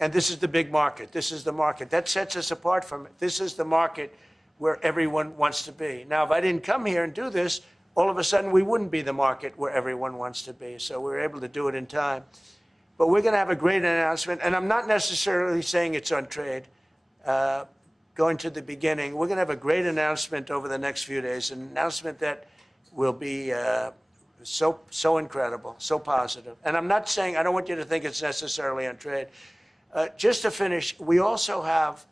And this is the big market. This is the market. That sets us apart from it. This is the market where everyone wants to be. Now, if I didn't come here and do this, all of a sudden we wouldn't be the market where everyone wants to be. So we're able to do it in time. But we're going to have a great announcement. And I'm not necessarily saying it's on trade. Going to the beginning, we're going to have a great announcement over the next few days, an announcement that will be so incredible, so positive. And I'm not saying, I don't want you to think it's necessarily on trade. Just to finish, we also have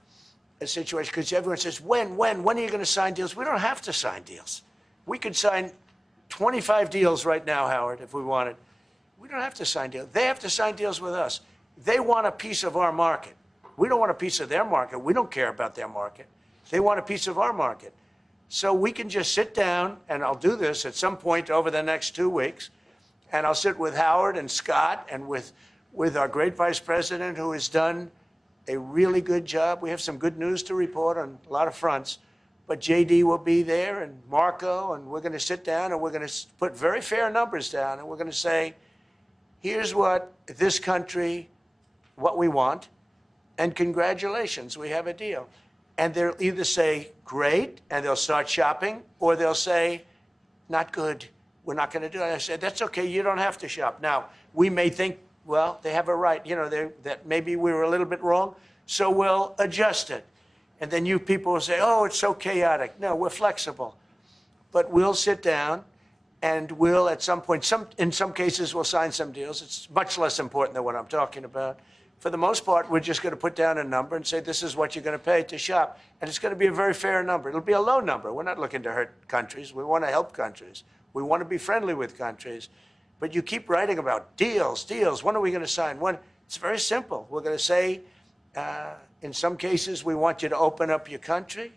a situation, because everyone says, when are you going to sign deals? We don't have to sign deals. We could sign 25 deals right now, Howard, if we wanted. We don't have to sign deals. They have to sign deals with us. They want a piece of our market. We don't want a piece of their market. We don't care about their market. They want a piece of our market. So we can just sit down, and I'll do this at some point over the next 2 weeks, and I'll sit with Howard and Scott and with our great vice president, who has done a really good job. We have some good news to report on a lot of fronts. But JD will be there, and Marco, and we're going to sit down, and we're going to put very fair numbers down, and we're going to say, here's what this country, what we want, and congratulations, we have a deal. And they'll either say, great, and they'll start shopping, or they'll say, not good, we're not going to do it. I said, that's okay, you don't have to shop. Now, we may think, well, they have a right, you know, that maybe we were a little bit wrong, so we'll adjust it. And then you people will say, oh, it's so chaotic. No, we're flexible. But we'll sit down, and we'll, at some point, in some cases, we'll sign some deals. It's much less important than what I'm talking about. For the most part, we're just going to put down a number and say, this is what you're going to pay to shop. And it's going to be a very fair number. It'll be a low number. We're not looking to hurt countries. We want to help countries. We want to be friendly with countries. But you keep writing about deals. When are we going to sign? When? It's very simple. We're going to say, in some cases, we want you to open up your country.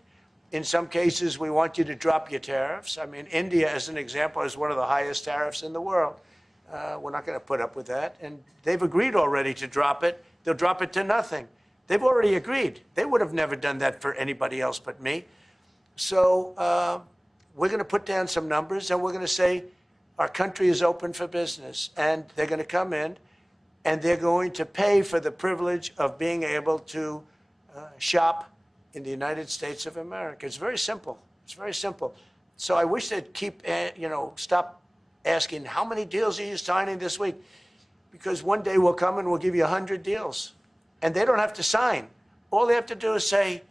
In some cases, we want you to drop your tariffs. I mean, India, as an example, has one of the highest tariffs in the world. We're not going to put up with that. And they've agreed already to drop it. They'll drop it to nothing. They've already agreed. They would have never done that for anybody else but me. So we're going to put down some numbers, and we're going to say our country is open for business. And they're going to come in, and they're going to pay for the privilege of being able to shop in the United States of America. It's very simple. It's very simple. So I wish they'd keep, stop asking, how many deals are you signing this week? Because one day we'll come and we'll give you 100 deals. And they don't have to sign. All they have to do is say,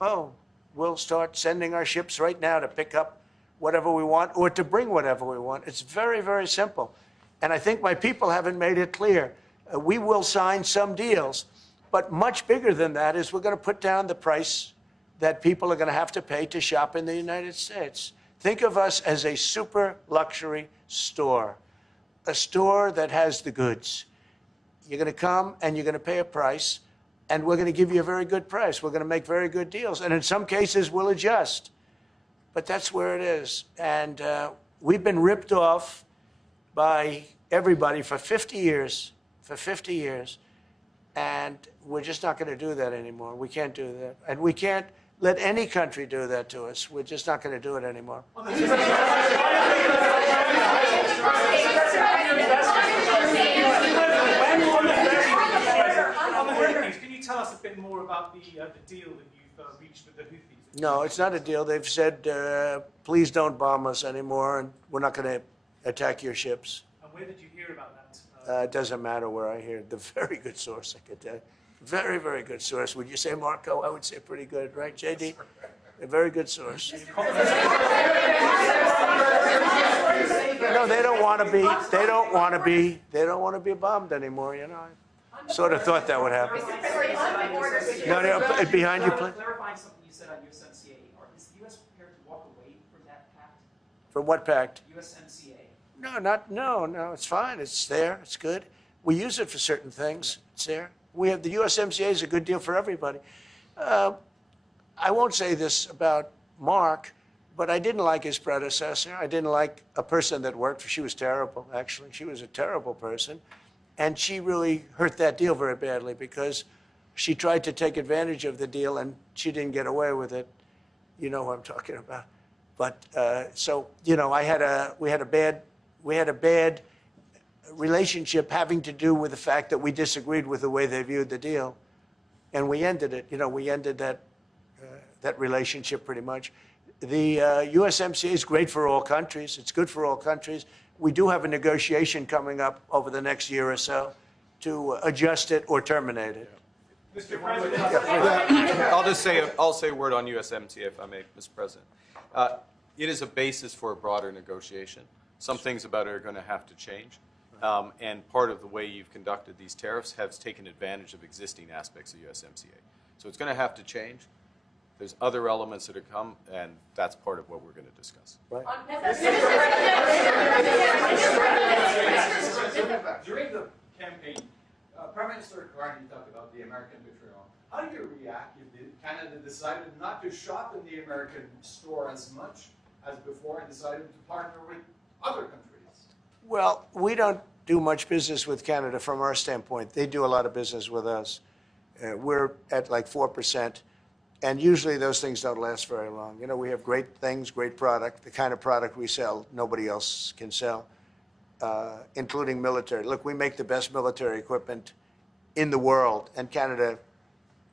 oh, we'll start sending our ships right now to pick up whatever we want or to bring whatever we want. It's very, very simple. And I think my people haven't made it clear. We will sign some deals, but much bigger than that is we're going to put down the price that people are going to have to pay to shop in the United States. Think of us as a super luxury store, a store that has the goods. You're going to come and you're going to pay a price, and we're going to give you a very good price. We're going to make very good deals. And in some cases, we'll adjust. But that's where it is. And we've been ripped off by everybody for 50 years, and we're just not going to do that anymore. We can't do that. And we can't let any country do that to us. We're just not going to do it anymore. Can you tell us a bit more about the deal that you've reached with the Houthis? No, it's not a deal. They've said, please don't bomb us anymore, and we're not going to attack your ships. And where did you hear about that? It doesn't matter where I hear it. The very good source, I could tell you. Very, very good source. Would you say, Marco? I would say pretty good, right, JD? A very good source. No, they don't want to be. They don't want to be. They don't want to be bombed anymore. You know, I sort of thought that would happen. No, behind you, please. Clarifying something you said on USMCA. Is the U.S. prepared to walk away from that pact? From what pact? USMCA. No. It's fine. It's there. It's good. We use it for certain things. It's there. We have the USMCA is a good deal for everybody. I won't say this about Mark, but I didn't like his predecessor. I didn't like a person that worked for. She was terrible, actually. She was a terrible person. And she really hurt that deal very badly because she tried to take advantage of the deal and she didn't get away with it. You know who I'm talking about. But so, you know, we had a bad relationship having to do with the fact that we disagreed with the way they viewed the deal. And we ended it. You know, we ended that relationship pretty much. The USMCA is great for all countries. It's good for all countries. We do have a negotiation coming up over the next year or so to adjust it or terminate it. Mr. President, I'll say a word on USMCA, if I may, Mr. President. It is a basis for a broader negotiation. Some things about it are going to have to change. And part of the way you've conducted these tariffs has taken advantage of existing aspects of USMCA. So it's going to have to change. There's other elements that have come, and that's part of what we're going to discuss. Right. During the campaign, Prime Minister Carney talked about the American vitriol. How do you react if Canada decided not to shop in the American store as much as before and decided to partner with other countries? Well, we don't do much business with Canada from our standpoint. They do a lot of business with us. We're at like 4%. And usually those things don't last very long. You know, we have great things, great product. The kind of product we sell, nobody else can sell, including military. Look, we make the best military equipment in the world, and Canada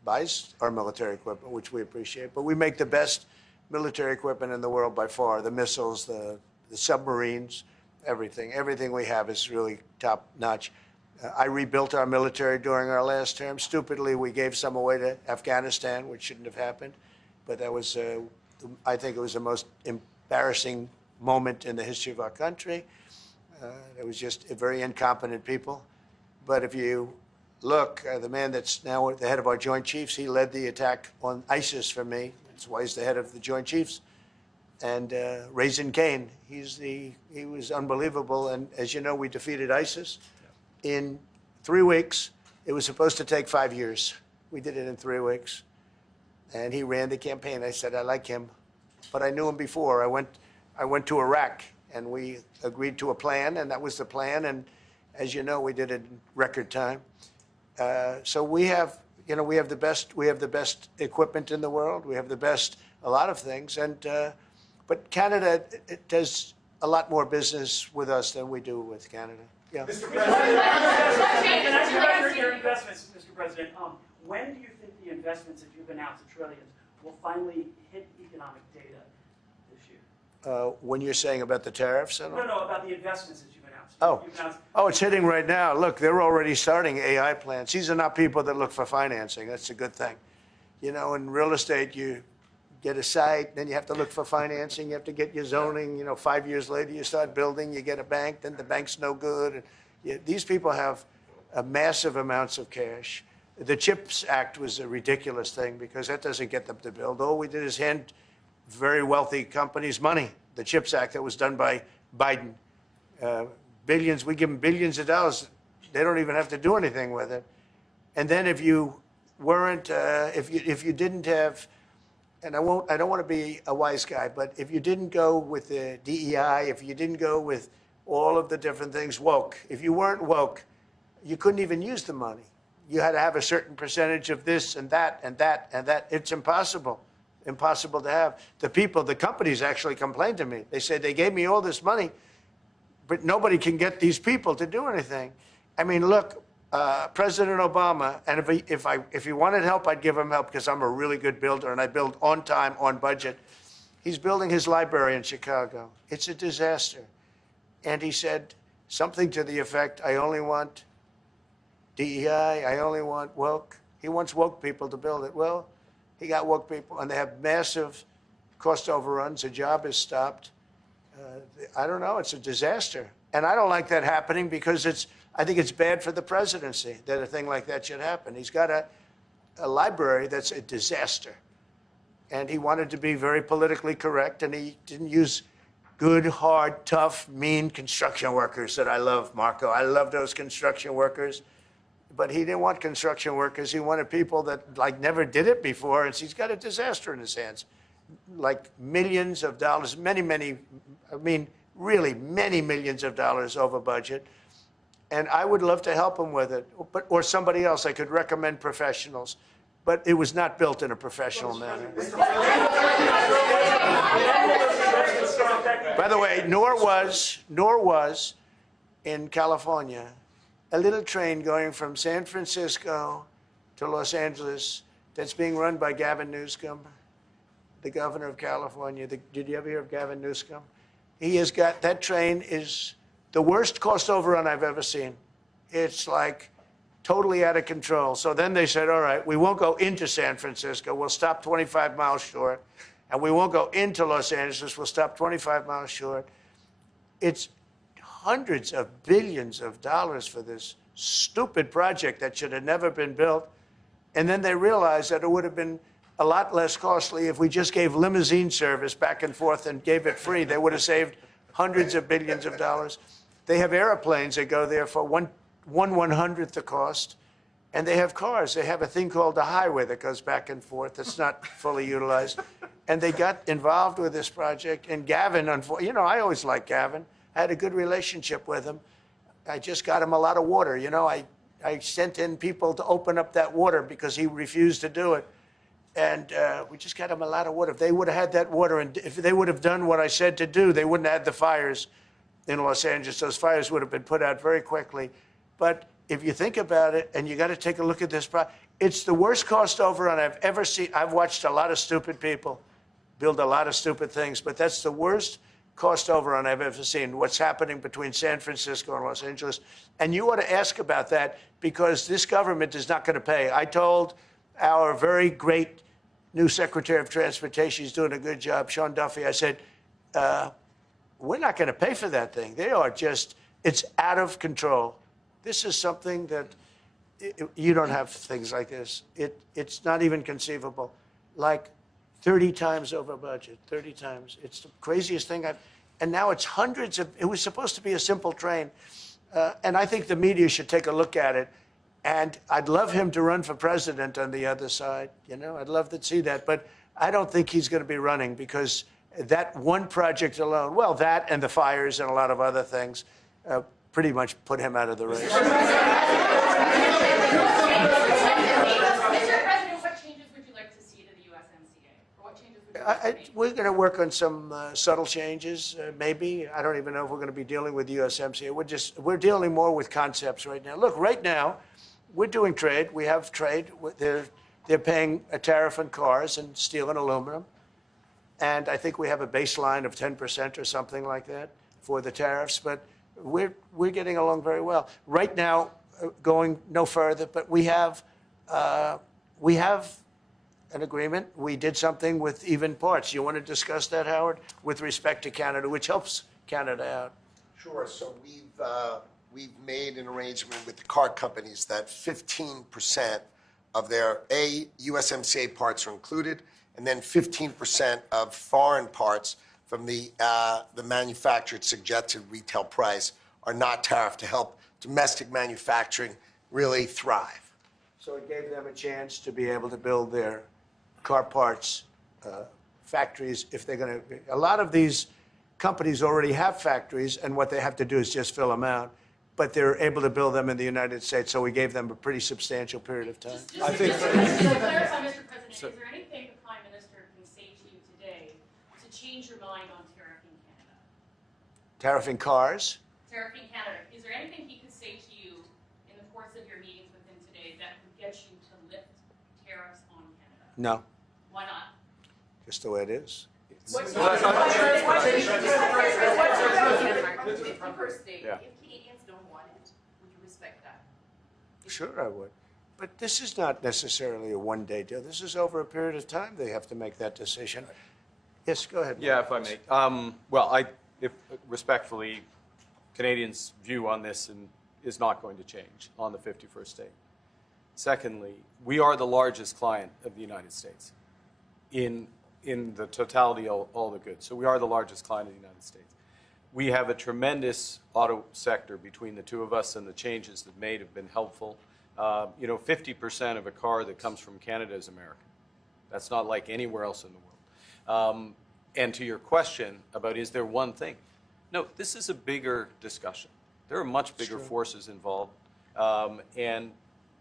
buys our military equipment, which we appreciate. But we make the best military equipment in the world by far. The missiles, the submarines, everything. Everything we have is really top notch. I rebuilt our military during our last term. Stupidly, we gave some away to Afghanistan, which shouldn't have happened. But that was, I think it was the most embarrassing moment in the history of our country. It was just very incompetent people. But if you look, the man that's now the head of our Joint Chiefs, he led the attack on ISIS for me. That's why he's the head of the Joint Chiefs. And Raisin Kane, he was unbelievable. And as you know, we defeated ISIS in 3 weeks. It was supposed to take 5 years. We did it in 3 weeks. And he ran the campaign. I said, I like him. But I knew him before. I went to Iraq, and we agreed to a plan, and that was the plan. And as you know, we did it in record time. So we have, we have the best equipment in the world. We have the best, a lot of things. And but Canada, it does a lot more business with us than we do with Canada. Yeah. Mr. President, can I ask you about your investments, Mr. President? When do you think the investments that you've announced, the trillions, will finally hit economic data this year? When you're saying about the tariffs and all? No, about the investments that you've announced. Oh, it's hitting right now. Look, they're already starting AI plants. These are not people that look for financing. That's a good thing. In real estate, you get a site, then you have to look for financing. You have to get your zoning. 5 years later, you start building. You get a bank, then the bank's no good. These people have massive amounts of cash. The CHIPS Act was a ridiculous thing because that doesn't get them to build. All we did is hand very wealthy companies money. The CHIPS Act that was done by Biden. Billions, we give them billions of dollars. They don't even have to do anything with it. And then if you weren't, if you didn't have, and I don't want to be a wise guy, but if you didn't go with the DEI, if you didn't go with all of the different things, woke, if you weren't woke, you couldn't even use the money. You had to have a certain percentage of this and that and that and that. It's impossible to have. The companies actually complained to me. They said they gave me all this money, but nobody can get these people to do anything. I mean, look, President Obama, and if he wanted help, I'd give him help because I'm a really good builder and I build on time, on budget. He's building his library in Chicago. It's a disaster. And he said something to the effect, I only want DEI, I only want woke. He wants woke people to build it. Well, he got woke people, and they have massive cost overruns. The job is stopped. I don't know. It's a disaster. And I don't like that happening because I think it's bad for the presidency that a thing like that should happen. He's got a library that's a disaster. And he wanted to be very politically correct, and he didn't use good, hard, tough, mean construction workers that I love, Marco. I love those construction workers. But he didn't want construction workers. He wanted people that never did it before, and he's got a disaster in his hands. Like millions of dollars, really many millions of dollars over budget. And I would love to help him with it, or somebody else. I could recommend professionals. But it was not built in a professional manner. By the way, nor was in California a little train going from San Francisco to Los Angeles that's being run by Gavin Newsom, the governor of California. Did you ever hear of Gavin Newsom? He has got, that train is the worst cost overrun I've ever seen. It's like totally out of control. So then they said, all right, we won't go into San Francisco. We'll stop 25 miles short. And we won't go into Los Angeles. We'll stop 25 miles short. It's hundreds of billions of dollars for this stupid project that should have never been built. And then they realized that it would have been a lot less costly if we just gave limousine service back and forth and gave it free. They would have saved hundreds of billions of dollars. They have airplanes that go there for one 1/100th the cost. And they have cars. They have a thing called a highway that goes back and forth that's not fully utilized. And they got involved with this project. And Gavin, I always liked Gavin. I had a good relationship with him. I just got him a lot of water. I sent in people to open up that water because he refused to do it. And we just got him a lot of water. If they would have had that water, and if they would have done what I said to do, they wouldn't have had the fires in Los Angeles. Those fires would have been put out very quickly. But if you think about it, and you got to take a look at this, it's the worst cost overrun I've ever seen. I've watched a lot of stupid people build a lot of stupid things, but that's the worst cost overrun I've ever seen, what's happening between San Francisco and Los Angeles. And you ought to ask about that because this government is not going to pay. I told our very great new Secretary of Transportation, he's doing a good job, Sean Duffy, I said, we're not going to pay for that thing. It's out of control. This is something that you don't have things like this. It's not even conceivable. Like 30 times over budget, 30 times. It's the craziest thing and now it's hundreds of, it was supposed to be a simple train. And I think the media should take a look at it. And I'd love him to run for president on the other side. I'd love to see that. But I don't think he's going to be running because that one project alone, well, that and the fires and a lot of other things, pretty much put him out of the race. Mr. President, what changes would you like to see to the USMCA? Or what changes would you like to make? We're going to work on some subtle changes, maybe. I don't even know if we're going to be dealing with USMCA. We're dealing more with concepts right now. Look, right now, we're doing trade. We have trade. They're paying a tariff on cars and steel and aluminum. And I think we have a baseline of 10% or something like that for the tariffs. But we're getting along very well. Right now, going no further, but we have an agreement. We did something with even parts. You want to discuss that, Howard, with respect to Canada, which helps Canada out? Sure. So we've made an arrangement with the car companies that 15% of their USMCA parts are included, and then 15% of foreign parts from the manufactured suggested retail price are not tariffed to help domestic manufacturing really thrive. So it gave them a chance to be able to build their car parts factories if they're going to. A lot of these companies already have factories, and what they have to do is just fill them out. But they're able to build them in the United States, so we gave them a pretty substantial period of time. I think. Just to clarify, Mr. President, is there anything the Prime Minister can say to you today to change your mind on tariffing Canada? Tariffing cars? Tariffing Canada. Is there anything he could say to you in the course of your meetings with him today that would get you to lift tariffs on Canada? No. Why not? Just the way it is. What's the first state? Yeah. If Canadians don't want it, would you respect that? Sure, I would. But this is not necessarily a one-day deal. This is over a period of time they have to make that decision. Yes, go ahead. Yeah, if I may. If respectfully, Canadians' view on this is not going to change on the 51st state. Secondly, we are the largest client of the United States in the totality of all the goods. So we are the largest client of the United States. We have a tremendous auto sector between the two of us, and the changes that made have been helpful. 50% of a car that comes from Canada is American. That's not like anywhere else in the world. And to your question about is there one thing? No, this is a bigger discussion. There are much bigger forces involved, and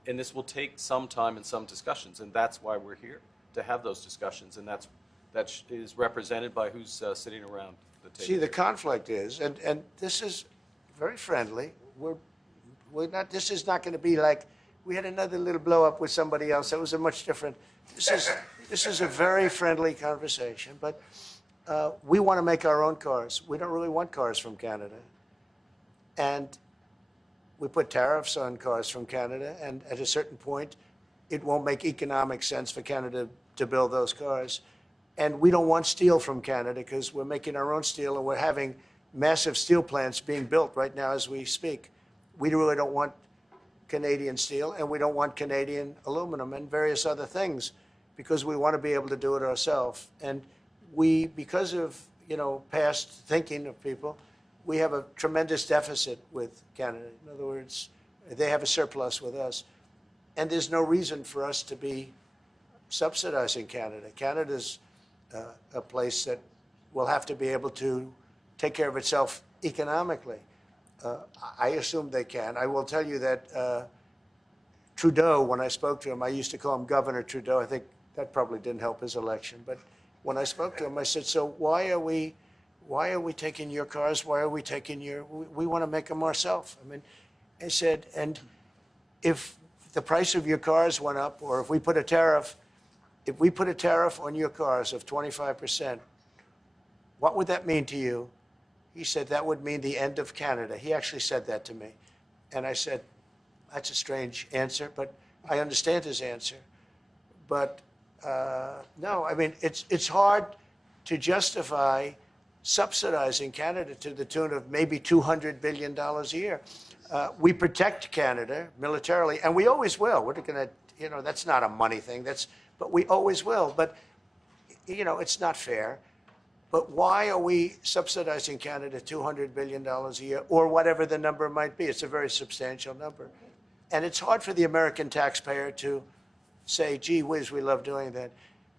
this will take some time and some discussions, and that's why we're here, to have those discussions, and that is represented by who's sitting around the table. See, the conflict is, and this is very friendly. We're not. This is not going to be like we had another little blow up with somebody else. That was a much different. This is a very friendly conversation, but we want to make our own cars. We don't really want cars from Canada, and we put tariffs on cars from Canada, and at a certain point, it won't make economic sense for Canada to build those cars. And we don't want steel from Canada because we're making our own steel, and we're having massive steel plants being built right now as we speak. We really don't want Canadian steel, and we don't want Canadian aluminum and various other things because we want to be able to do it ourselves. And we, because of past thinking of people, we have a tremendous deficit with Canada. In other words, they have a surplus with us. And there's no reason for us to be subsidizing Canada. Canada's a place that will have to be able to take care of itself economically. I assume they can. I will tell you that Trudeau, when I spoke to him, I used to call him Governor Trudeau. I think that probably didn't help his election. But when I spoke to him, I said, so why are we taking your cars? Why are we taking we want to make them ourselves. I mean, I said, and if the price of your cars went up, or if we put a tariff on your cars of 25%, what would that mean to you? He said, that would mean the end of Canada. He actually said that to me. And I said, that's a strange answer, but I understand his answer. But no, I mean, it's hard to justify subsidizing Canada to the tune of maybe $200 billion a year. We protect Canada militarily, and we always will. We're going to, that's not a money thing. But we always will. But, it's not fair. But why are we subsidizing Canada $200 billion a year, or whatever the number might be? It's a very substantial number. And it's hard for the American taxpayer to say, gee whiz, we love doing that.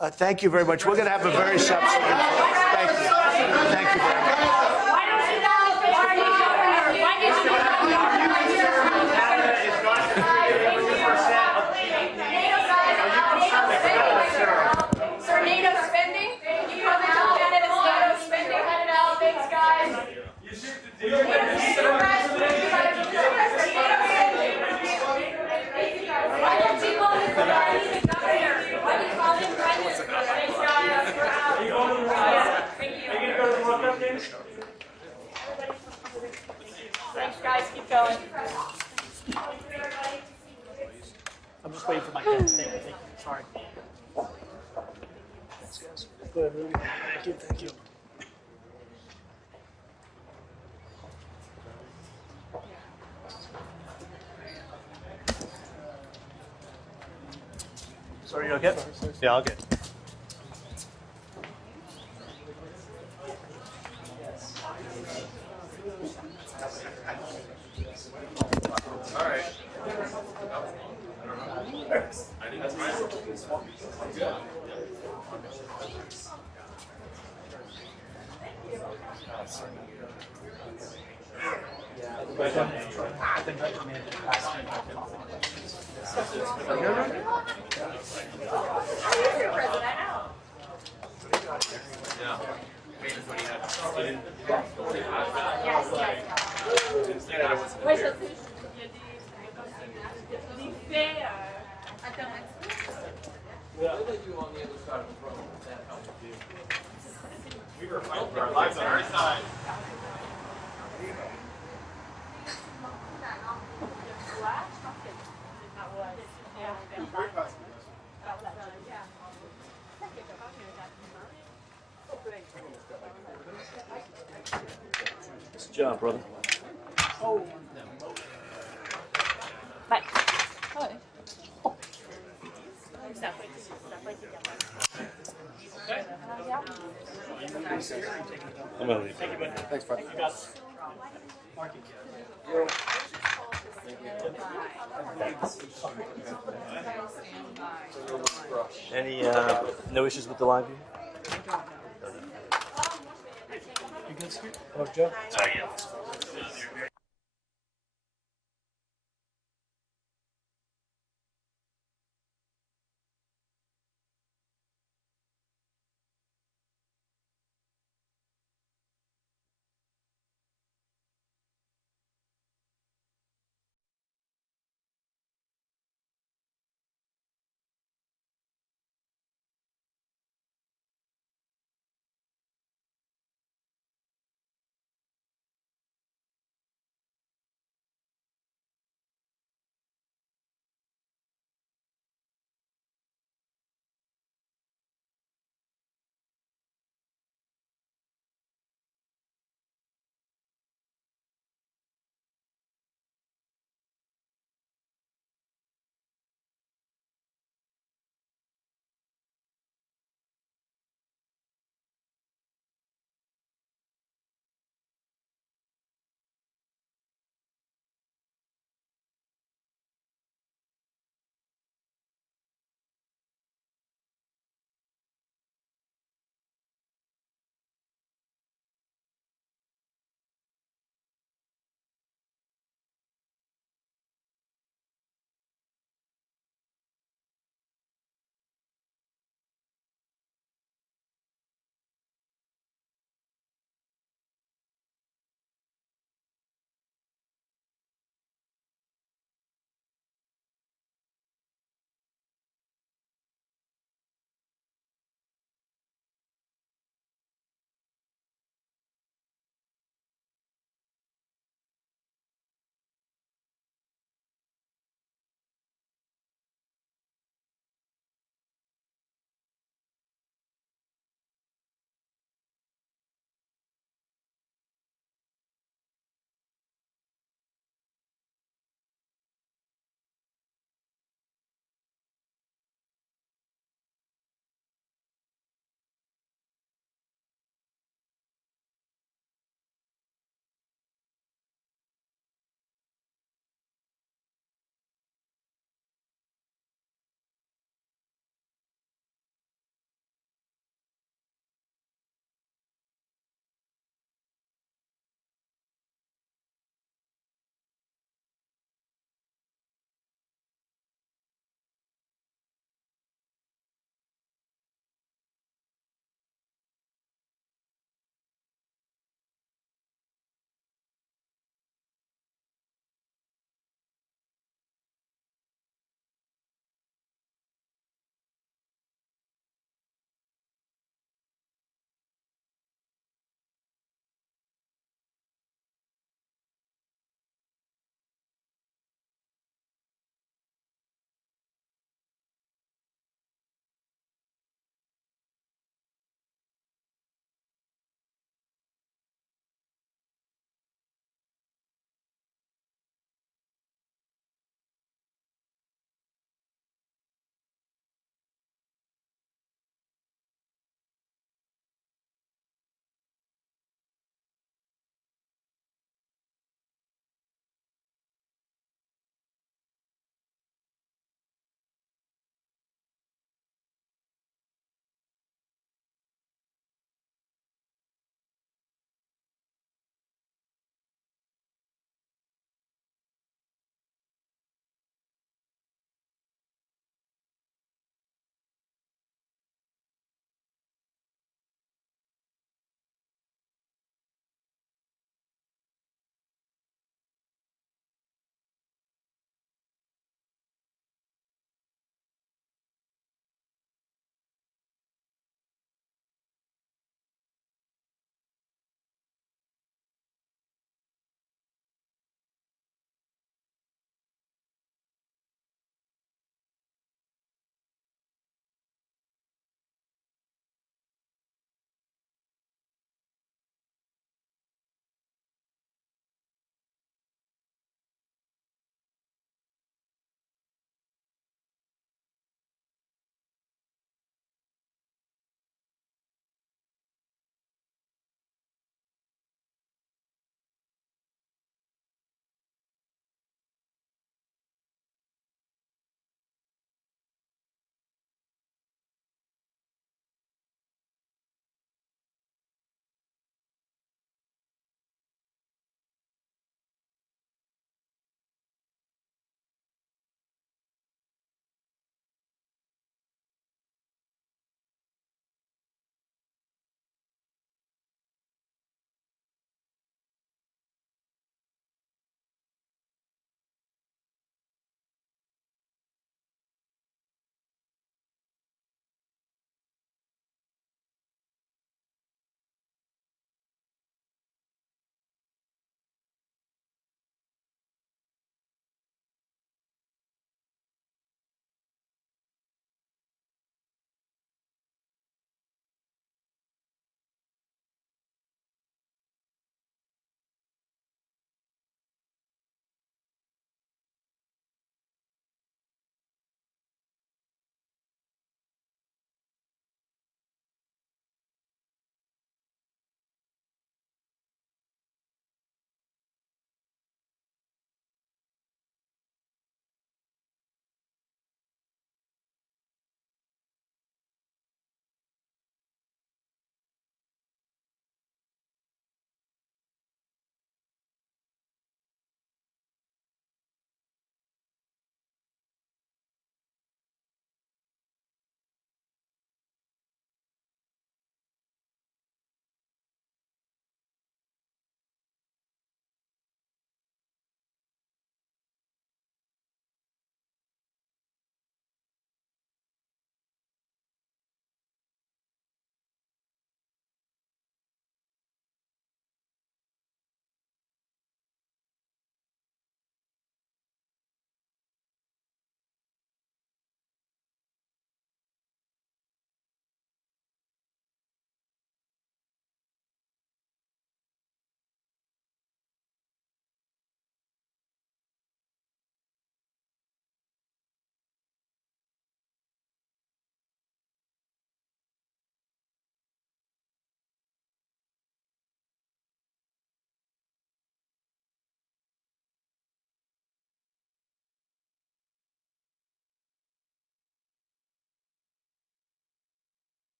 Thank you very much. We're going to have a very substantive. Thank you. Thank you very much. Why don't you guys pick our new governor? Why did you pick our governor? Canada is not contributing 50% of Sir, NATO spending? You comment on Canada's NATO spending? Thanks, guys. You should do Why don't you call him the governor? Why do you call him prime minister? Thanks, guys. We're out. Are you going to the World Cup? Thank you. Are you going to go to the World Cup games? Thanks, guys. Keep going. I'm just waiting for my pen. Thank you. Sorry. Go ahead, Rudy. Thank you. Thank you. Sorry, you okay? Yeah, I'll get. All right. I think that's right. Good. I've been recommended last week. Yeah. We were fighting for our lives on our side. Good job, brother. Oh. Bye. Hi. I'm gonna leave. Thanks, bud. Any no issues with the live view? You good, sir? Oh, Joe? Yeah.